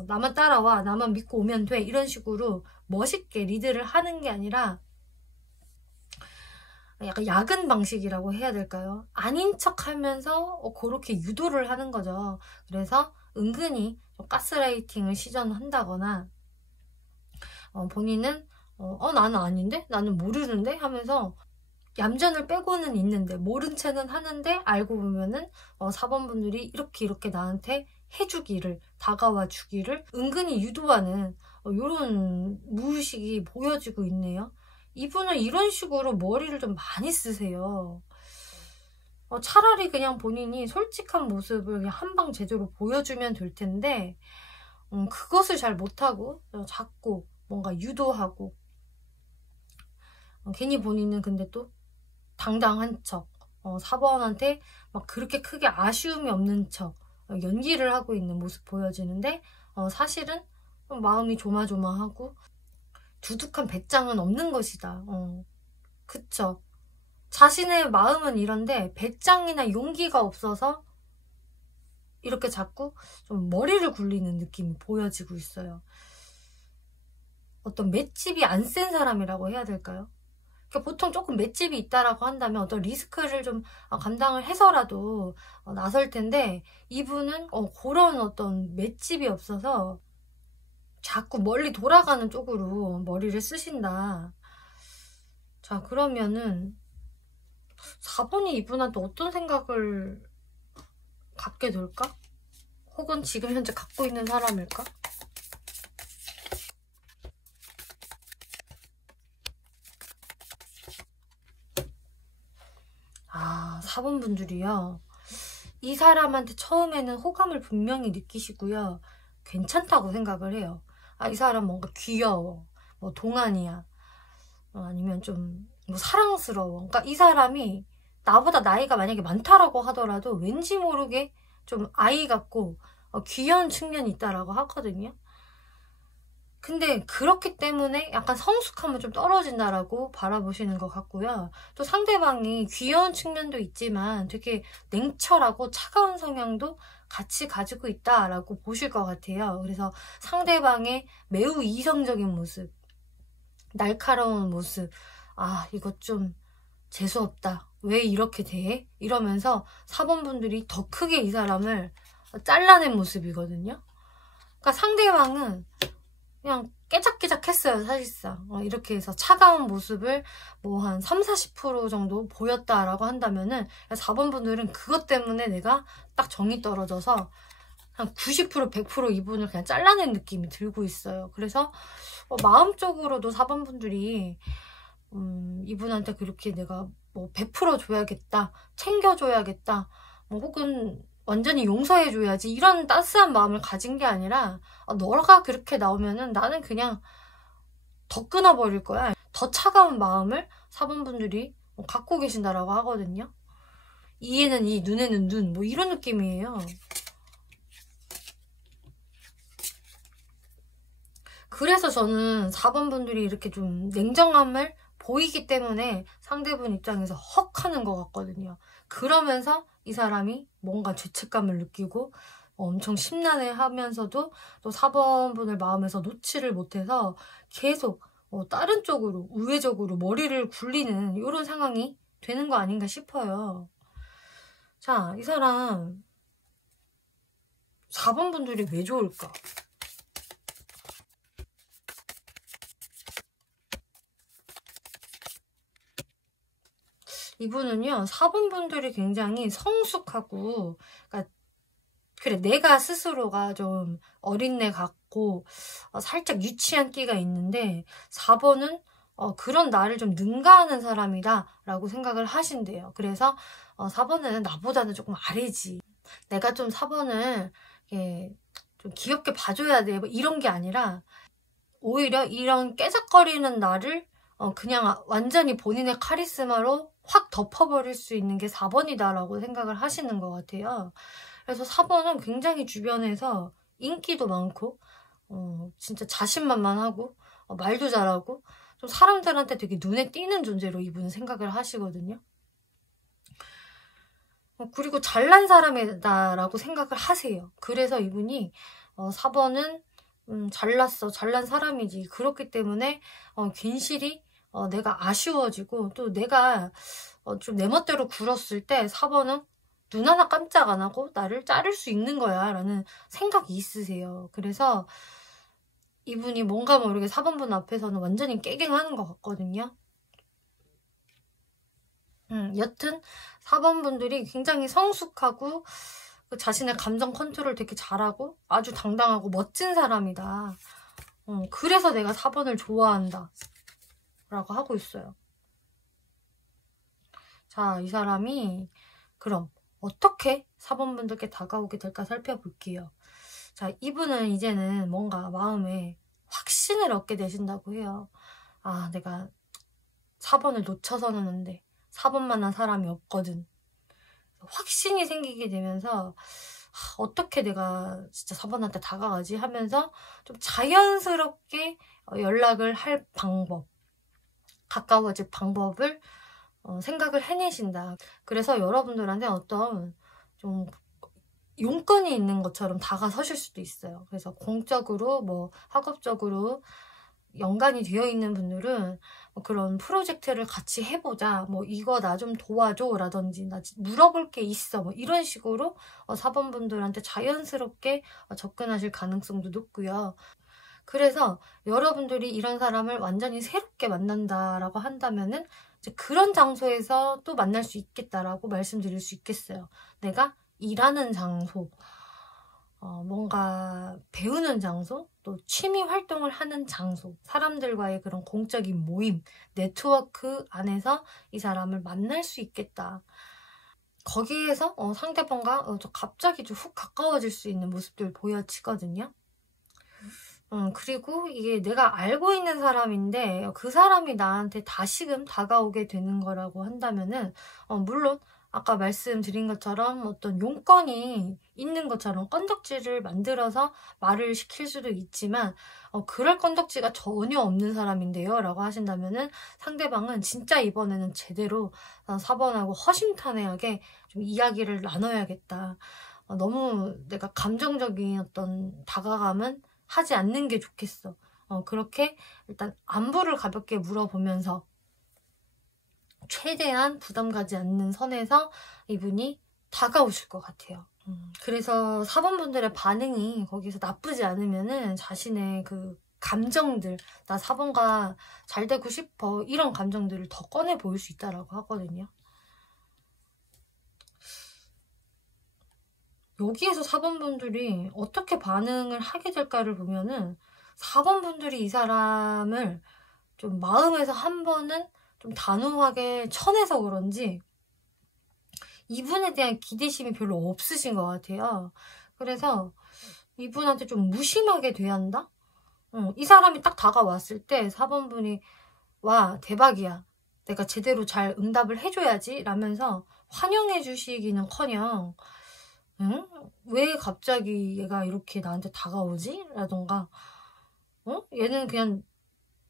나만 따라와, 나만 믿고 오면 돼 이런 식으로 멋있게 리드를 하는 게 아니라 약간 야근 방식이라고 해야 될까요? 아닌 척 하면서 그렇게 유도를 하는 거죠. 그래서 은근히 좀 가스라이팅을 시전한다거나 본인은 나는 아닌데? 나는 모르는데? 하면서 얌전을 빼고는 있는데 모른 채는 하는데 알고 보면은 4번 분들이 이렇게 나한테 해주기를, 다가와 주기를 은근히 유도하는 이런 무의식이 보여지고 있네요. 이분은 이런 식으로 머리를 좀 많이 쓰세요. 차라리 그냥 본인이 솔직한 모습을 그냥 한방 제대로 보여주면 될 텐데 그것을 잘 못하고 자꾸 뭔가 유도하고 괜히 본인은 근데 또 당당한 척 4번한테 막 그렇게 크게 아쉬움이 없는 척 연기를 하고 있는 모습 보여지는데 사실은 마음이 조마조마하고 두둑한 배짱은 없는 것이다. 그쵸. 자신의 마음은 이런데 배짱이나 용기가 없어서 이렇게 자꾸 좀 머리를 굴리는 느낌이 보여지고 있어요. 어떤 맷집이 안 센 사람이라고 해야 될까요? 그러니까 보통 조금 맷집이 있다라고 한다면 어떤 리스크를 좀 감당을 해서라도 나설 텐데 이분은 그런 어떤 맷집이 없어서 자꾸 멀리 돌아가는 쪽으로 머리를 쓰신다. 자, 그러면은 4번이 이분한테 어떤 생각을 갖게 될까? 혹은 지금 현재 갖고 있는 사람일까? 4번 분들이요. 이 사람한테 처음에는 호감을 분명히 느끼시고요. 괜찮다고 생각을 해요. 이 사람 뭔가 귀여워. 뭐 동안이야. 아니면 좀 뭐 사랑스러워. 그러니까 이 사람이 나보다 나이가 만약에 많다라고 하더라도 왠지 모르게 좀 아이 같고 귀여운 측면이 있다라고 하거든요. 근데 그렇기 때문에 약간 성숙함은 좀 떨어진다라고 바라보시는 것 같고요. 또 상대방이 귀여운 측면도 있지만 되게 냉철하고 차가운 성향도 같이 가지고 있다라고 보실 것 같아요. 그래서 상대방의 매우 이성적인 모습, 날카로운 모습, 이거 좀 재수없다. 왜 이렇게 돼? 이러면서 4번 분들이 더 크게 이 사람을 잘라낸 모습이거든요. 그러니까 상대방은 그냥 깨작깨작했어요, 사실상. 이렇게 해서 차가운 모습을 뭐 한 30-40% 정도 보였다라고 한다면은 4번 분들은 그것 때문에 내가 딱 정이 떨어져서 한 90%, 100% 이분을 그냥 잘라낸 느낌이 들고 있어요. 그래서 마음적으로도 4번 분들이 이분한테 그렇게 내가 뭐 100% 줘야겠다, 챙겨줘야겠다, 뭐 혹은 완전히 용서해줘야지 이런 따스한 마음을 가진 게 아니라 너가 그렇게 나오면은 나는 그냥 더 끊어버릴 거야. 더 차가운 마음을 4번 분들이 갖고 계신다라고 하거든요. 이에는 이, 눈에는 눈, 뭐 이런 느낌이에요. 그래서 저는 4번 분들이 이렇게 좀 냉정함을 보이기 때문에 상대분 입장에서 헉 하는 것 같거든요. 그러면서 이 사람이 뭔가 죄책감을 느끼고 엄청 심란해 하면서도 또 4번 분을 마음에서 놓지를 못해서 계속 다른 쪽으로 우회적으로 머리를 굴리는 이런 상황이 되는 거 아닌가 싶어요. 자, 이 사람 4번 분들이 왜 좋을까? 이분은요, 4번 분들이 굉장히 성숙하고, 그러니까 그래, 내가 스스로가 좀 어린애 같고 살짝 유치한 끼가 있는데 4번은 그런 나를 좀 능가하는 사람이다 라고 생각을 하신대요. 그래서 4번은 나보다는 조금 아래지, 내가 좀 4번을 좀 귀엽게 봐줘야 돼, 뭐 이런 게 아니라 오히려 이런 깨작거리는 나를 그냥 완전히 본인의 카리스마로 확 덮어버릴 수 있는 게 4번이다 라고 생각을 하시는 것 같아요. 그래서 4번은 굉장히 주변에서 인기도 많고 진짜 자신만만하고 말도 잘하고 좀 사람들한테 되게 눈에 띄는 존재로 이분은 생각을 하시거든요. 그리고 잘난 사람이다라고 생각을 하세요. 그래서 이분이 4번은 잘났어, 잘난 사람이지. 그렇기 때문에 괜시리 내가 아쉬워지고 또 내가 좀 내 멋대로 굴었을 때 4번은 눈 하나 깜짝 안 하고 나를 자를 수 있는 거야 라는 생각이 있으세요. 그래서 이분이 뭔가 모르게 4번 분 앞에서는 완전히 깨갱하는 것 같거든요. 여튼 4번 분들이 굉장히 성숙하고 자신의 감정 컨트롤 되게 잘하고 아주 당당하고 멋진 사람이다. 그래서 내가 4번을 좋아한다 라고 하고 있어요. 자, 이 사람이 그럼 어떻게 4번 분들께 다가오게 될까 살펴볼게요. 자, 이분은 이제는 뭔가 마음에 확신을 얻게 되신다고 해요. 내가 4번을 놓쳐서는 안 돼. 4번만한 사람이 없거든. 확신이 생기게 되면서 어떻게 내가 진짜 4번한테 다가가지 하면서 좀 자연스럽게 연락을 할 방법, 가까워질 방법을 생각을 해내신다. 그래서 여러분들한테 어떤 좀 용건이 있는 것처럼 다가서실 수도 있어요. 그래서 공적으로 뭐 학업적으로 연관이 되어 있는 분들은 그런 프로젝트를 같이 해보자, 뭐 이거 나 좀 도와줘 라든지 나 물어볼 게 있어, 뭐 이런 식으로 4번 분들한테 자연스럽게 접근하실 가능성도 높고요. 그래서 여러분들이 이런 사람을 완전히 새롭게 만난다라고 한다면은 이제 그런 장소에서 또 만날 수 있겠다라고 말씀드릴 수 있겠어요. 내가 일하는 장소, 뭔가 배우는 장소, 또 취미 활동을 하는 장소, 사람들과의 그런 공적인 모임, 네트워크 안에서 이 사람을 만날 수 있겠다. 거기에서 상대방과 좀 갑자기 좀 훅 가까워질 수 있는 모습들 보여지거든요. 그리고 이게 내가 알고 있는 사람인데 그 사람이 나한테 다시금 다가오게 되는 거라고 한다면은 물론 아까 말씀드린 것처럼 어떤 용건이 있는 것처럼 건덕지를 만들어서 말을 시킬 수도 있지만 그럴 건덕지가 전혀 없는 사람인데요 라고 하신다면은 상대방은 진짜 이번에는 제대로 4번하고 허심탄회하게 좀 이야기를 나눠야겠다. 너무 내가 감정적인 어떤 다가감은 하지 않는 게 좋겠어. 그렇게 일단 안부를 가볍게 물어보면서 최대한 부담 가지 않는 선에서 이분이 다가오실 것 같아요. 그래서 4번 분들의 반응이 거기서 나쁘지 않으면은 자신의 그 감정들, 나 4번과 잘 되고 싶어, 이런 감정들을 더 꺼내 보일 수 있다라고 하거든요. 여기에서 4번 분들이 어떻게 반응을 하게 될까를 보면은 4번 분들이 이 사람을 좀 마음에서 한 번은 좀 단호하게 쳐내서 그런지 이분에 대한 기대심이 별로 없으신 것 같아요. 그래서 이분한테 좀 무심하게 대한다? 이 사람이 딱 다가왔을 때 4번 분이 와 대박이야. 내가 제대로 잘 응답을 해줘야지 라면서 환영해 주시기는커녕 응? 왜 갑자기 얘가 이렇게 나한테 다가오지? 라던가 얘는 그냥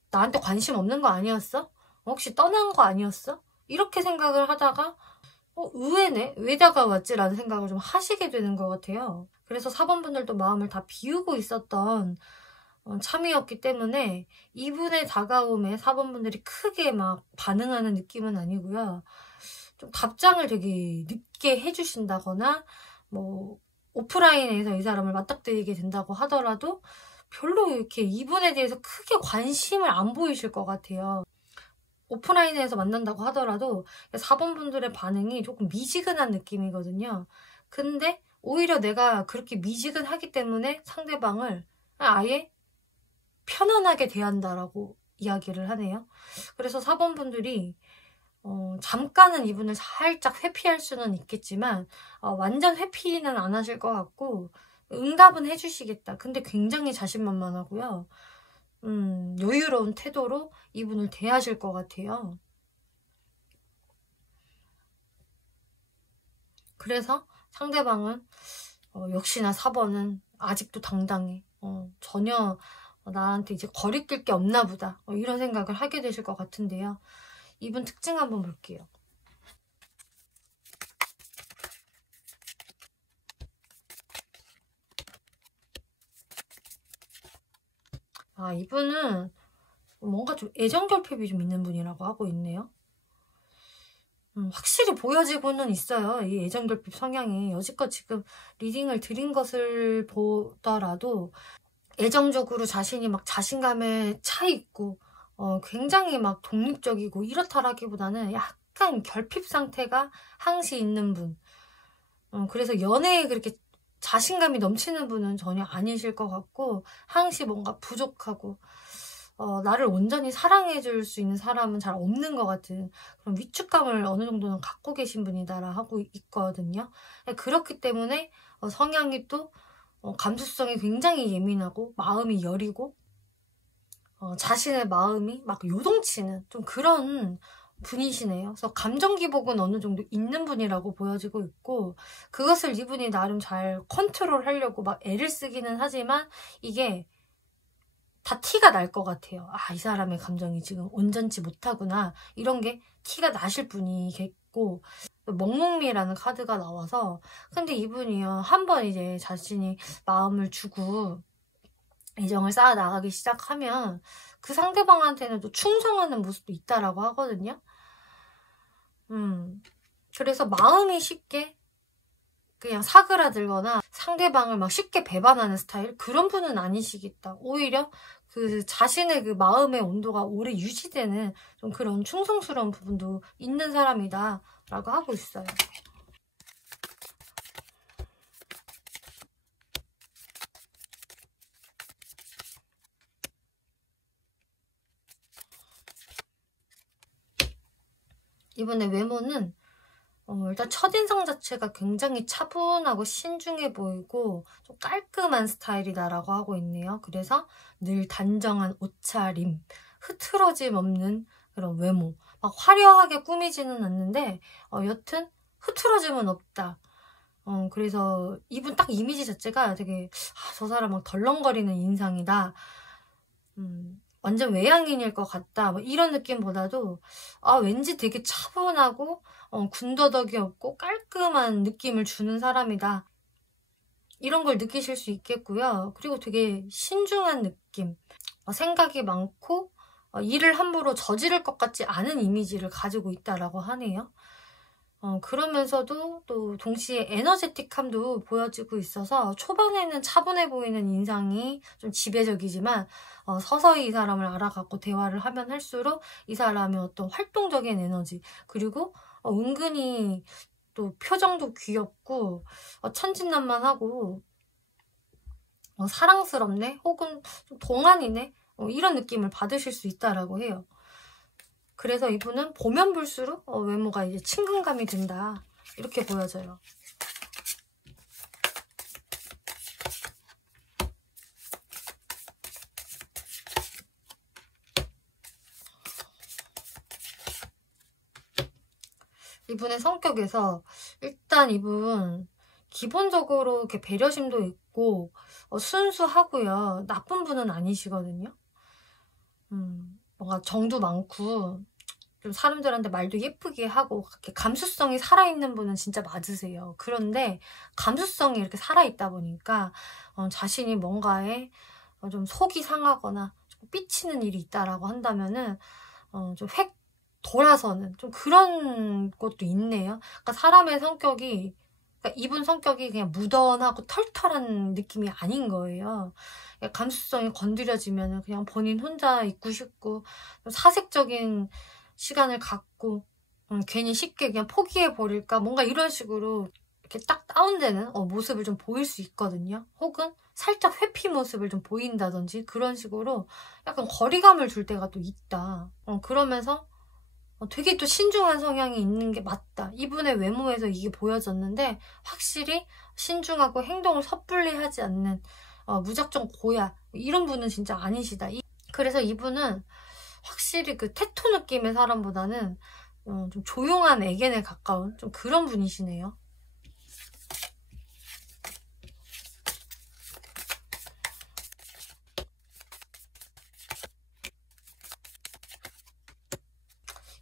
나한테 관심 없는 거 아니었어? 혹시 떠난 거 아니었어? 이렇게 생각을 하다가 의외네? 왜 다가왔지? 라는 생각을 좀 하시게 되는 것 같아요. 그래서 4번 분들도 마음을 다 비우고 있었던 참이었기 때문에 이분의 다가옴에 4번 분들이 크게 막 반응하는 느낌은 아니고요. 좀 답장을 되게 늦게 해주신다거나 뭐 오프라인에서 이 사람을 맞닥뜨리게 된다고 하더라도 별로 이렇게 이분에 대해서 크게 관심을 안 보이실 것 같아요. 오프라인에서 만난다고 하더라도 4번 분들의 반응이 조금 미지근한 느낌이거든요. 근데 오히려 내가 그렇게 미지근하기 때문에 상대방을 아예 편안하게 대한다라고 이야기를 하네요. 그래서 4번 분들이 잠깐은 이분을 살짝 회피할 수는 있겠지만 완전 회피는 안 하실 것 같고 응답은 해주시겠다. 근데 굉장히 자신만만하고요. 여유로운 태도로 이분을 대하실 것 같아요. 그래서 상대방은 역시나 4번은 아직도 당당해. 전혀 나한테 이제 거리낄 게 없나 보다. 이런 생각을 하게 되실 것 같은데요. 이분 특징 한번 볼게요. 이분은 뭔가 좀 애정결핍이 좀 있는 분이라고 하고 있네요. 확실히 보여지고는 있어요. 이 애정결핍 성향이. 여지껏 지금 리딩을 드린 것을 보더라도 애정적으로 자신이 막 자신감에 차 있고 굉장히 막 독립적이고 이렇다라기보다는 약간 결핍 상태가 항시 있는 분. 그래서 연애에 그렇게 자신감이 넘치는 분은 전혀 아니실 것 같고 항시 뭔가 부족하고 나를 온전히 사랑해줄 수 있는 사람은 잘 없는 것 같은 그런 위축감을 어느 정도는 갖고 계신 분이다라 하고 있거든요. 그렇기 때문에 성향이 또 감수성이 굉장히 예민하고 마음이 여리고 자신의 마음이 막 요동치는 좀 그런 분이시네요. 그래서 감정 기복은 어느 정도 있는 분이라고 보여지고 있고 그것을 이분이 나름 잘 컨트롤 하려고 막 애를 쓰기는 하지만 이게 다 티가 날 것 같아요. 이 사람의 감정이 지금 온전치 못하구나. 이런 게 티가 나실 분이겠고 멍멍미라는 카드가 나와서 근데 이분이요. 한번 이제 자신이 마음을 주고 애정을 쌓아 나가기 시작하면 그 상대방한테는 또 충성하는 모습도 있다라고 하거든요. 그래서 마음이 쉽게 그냥 사그라들거나 상대방을 막 쉽게 배반하는 스타일 그런 분은 아니시겠다. 오히려 그 자신의 그 마음의 온도가 오래 유지되는 좀 그런 충성스러운 부분도 있는 사람이다 라고 하고 있어요. 이번에 외모는 일단 첫인상 자체가 굉장히 차분하고 신중해 보이고 좀 깔끔한 스타일이다라고 하고 있네요. 그래서 늘 단정한 옷차림, 흐트러짐 없는 그런 외모. 막 화려하게 꾸미지는 않는데 여튼 흐트러짐은 없다. 그래서 이분 딱 이미지 자체가 되게 저 사람 막 덜렁거리는 인상이다. 완전 외향인일 것 같다. 뭐 이런 느낌보다도 왠지 되게 차분하고 군더더기 없고 깔끔한 느낌을 주는 사람이다. 이런 걸 느끼실 수 있겠고요. 그리고 되게 신중한 느낌. 생각이 많고 일을 함부로 저지를 것 같지 않은 이미지를 가지고 있다라고 하네요. 그러면서도 또 동시에 에너제틱함도 보여지고 있어서 초반에는 차분해 보이는 인상이 좀 지배적이지만 서서히 이 사람을 알아가고 대화를 하면 할수록 이 사람의 어떤 활동적인 에너지 그리고 은근히 또 표정도 귀엽고 천진난만하고 사랑스럽네 혹은 좀 동안이네 이런 느낌을 받으실 수 있다라고 해요. 그래서 이분은 보면 볼수록 외모가 이제 친근감이 든다. 이렇게 보여져요. 이분의 성격에서 일단 이분 기본적으로 이렇게 배려심도 있고 순수하고요. 나쁜 분은 아니시거든요. 뭔가 정도 많고 좀 사람들한테 말도 예쁘게 하고 이렇게 감수성이 살아있는 분은 진짜 맞으세요. 그런데 감수성이 이렇게 살아있다 보니까 자신이 뭔가에 좀 속이 상하거나 좀 삐치는 일이 있다라고 한다면은 좀 획 돌아서는 좀 그런 것도 있네요. 그러니까 사람의 성격이 그러니까 이분 성격이 그냥 무던하고 털털한 느낌이 아닌 거예요. 감수성이 건드려지면 그냥 본인 혼자 있고 싶고 사색적인 시간을 갖고 괜히 쉽게 그냥 포기해버릴까 뭔가 이런 식으로 이렇게 딱 다운되는 모습을 좀 보일 수 있거든요. 혹은 살짝 회피 모습을 좀 보인다든지 그런 식으로 약간 거리감을 줄 때가 또 있다. 그러면서 되게 또 신중한 성향이 있는 게 맞다. 이분의 외모에서 이게 보여졌는데 확실히 신중하고 행동을 섣불리 하지 않는 무작정 고야 이런 분은 진짜 아니시다. 그래서 이분은 확실히 그 테토 느낌의 사람보다는 좀 조용한 애견에 가까운 좀 그런 분이시네요.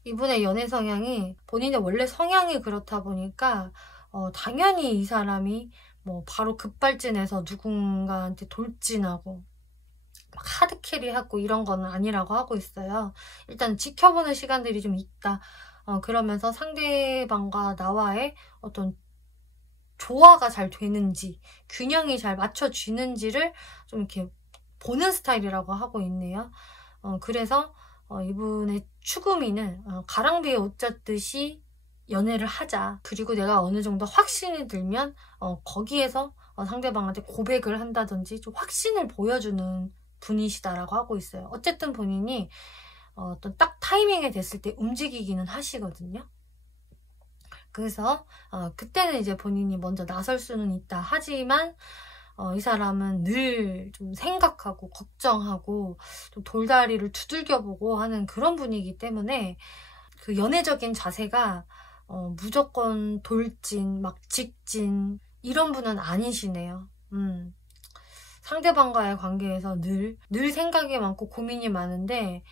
이분의 연애 성향이 본인의 원래 성향이 그렇다 보니까 당연히 이 사람이 뭐 바로 급발진해서 누군가한테 돌진하고 막 하드캐리하고 이런 거는 아니라고 하고 있어요. 일단 지켜보는 시간들이 좀 있다. 그러면서 상대방과 나와의 어떤 조화가 잘 되는지 균형이 잘 맞춰지는지를 좀 이렇게 보는 스타일이라고 하고 있네요. 그래서 이분의 추구미는 가랑비에 옷 젖듯이 연애를 하자. 그리고 내가 어느 정도 확신이 들면 거기에서 상대방한테 고백을 한다든지 좀 확신을 보여주는 분이시다라고 하고 있어요. 어쨌든 본인이 어떤 딱 타이밍에 됐을 때 움직이기는 하시거든요. 그래서 그때는 이제 본인이 먼저 나설 수는 있다. 하지만 이 사람은 늘 좀 생각하고 걱정하고 좀 돌다리를 두들겨보고 하는 그런 분이기 때문에 그 연애적인 자세가 무조건 돌진, 막 직진 이런 분은 아니시네요. 상대방과의 관계에서 늘 생각이 많고 고민이 많은데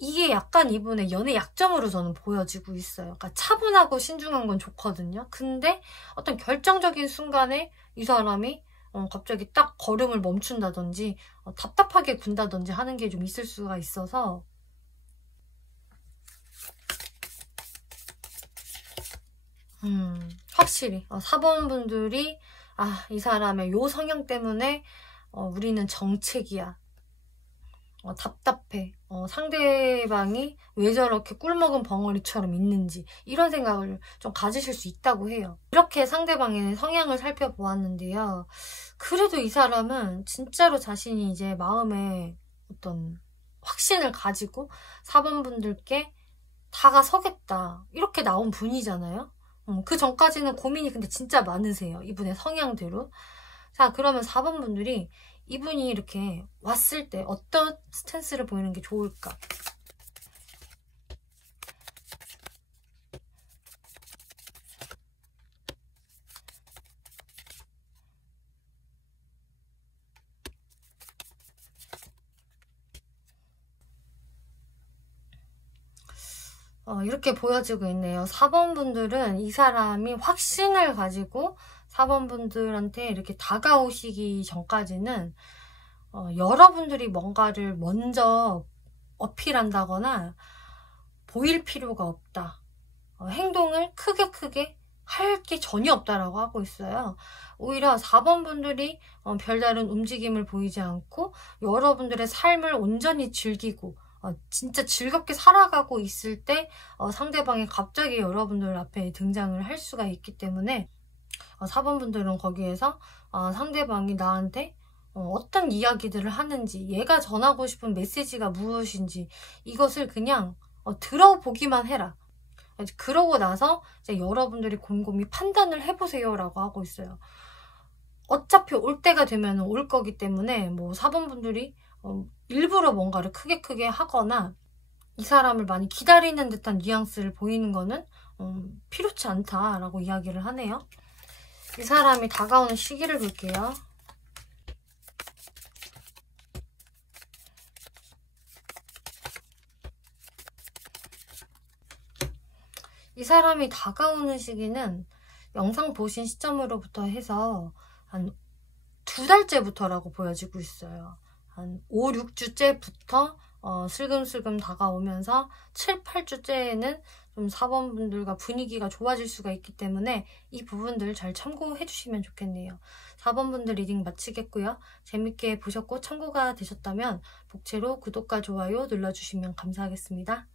이게 약간 이분의 연애 약점으로 저는 보여지고 있어요. 그러니까 차분하고 신중한 건 좋거든요. 근데 어떤 결정적인 순간에 이 사람이 갑자기 딱 걸음을 멈춘다든지 답답하게 군다든지 하는 게 좀 있을 수가 있어서 확실히 4번분들이 이 사람의 요 성향 때문에 우리는 정책이야. 답답해. 상대방이 왜 저렇게 꿀먹은 벙어리처럼 있는지 이런 생각을 좀 가지실 수 있다고 해요. 이렇게 상대방의 성향을 살펴보았는데요. 그래도 이 사람은 진짜로 자신이 이제 마음에 어떤 확신을 가지고 4번 분들께 다가서겠다 이렇게 나온 분이잖아요. 그 전까지는 고민이 근데 진짜 많으세요. 이분의 성향대로. 자, 그러면 4번 분들이 이분이 이렇게 왔을 때 어떤 스탠스를 보이는 게 좋을까? 이렇게 보여지고 있네요. 4번 분들은 이 사람이 확신을 가지고 4번 분들한테 이렇게 다가오시기 전까지는 여러분들이 뭔가를 먼저 어필한다거나 보일 필요가 없다. 행동을 크게 할 게 전혀 없다라고 하고 있어요. 오히려 4번 분들이 별다른 움직임을 보이지 않고 여러분들의 삶을 온전히 즐기고 진짜 즐겁게 살아가고 있을 때 상대방이 갑자기 여러분들 앞에 등장을 할 수가 있기 때문에 4번 분들은 거기에서 상대방이 나한테 어떤 이야기들을 하는지, 얘가 전하고 싶은 메시지가 무엇인지 이것을 그냥 들어보기만 해라. 그러고 나서 이제 여러분들이 곰곰이 판단을 해보세요 라고 하고 있어요. 어차피 올 때가 되면 올 거기 때문에 뭐 4번 분들이 일부러 뭔가를 크게 하거나 이 사람을 많이 기다리는 듯한 뉘앙스를 보이는 거는 필요치 않다라고 이야기를 하네요. 이 사람이 다가오는 시기를 볼게요. 이 사람이 다가오는 시기는 영상 보신 시점으로부터 해서 한 2달째부터라고 보여지고 있어요. 한 5, 6주째부터 슬금슬금 다가오면서 7, 8주째에는 좀 4번 분들과 분위기가 좋아질 수가 있기 때문에 이 부분들 잘 참고해 주시면 좋겠네요. 4번 분들 리딩 마치겠고요. 재밌게 보셨고 참고가 되셨다면 복채로 구독과 좋아요 눌러주시면 감사하겠습니다.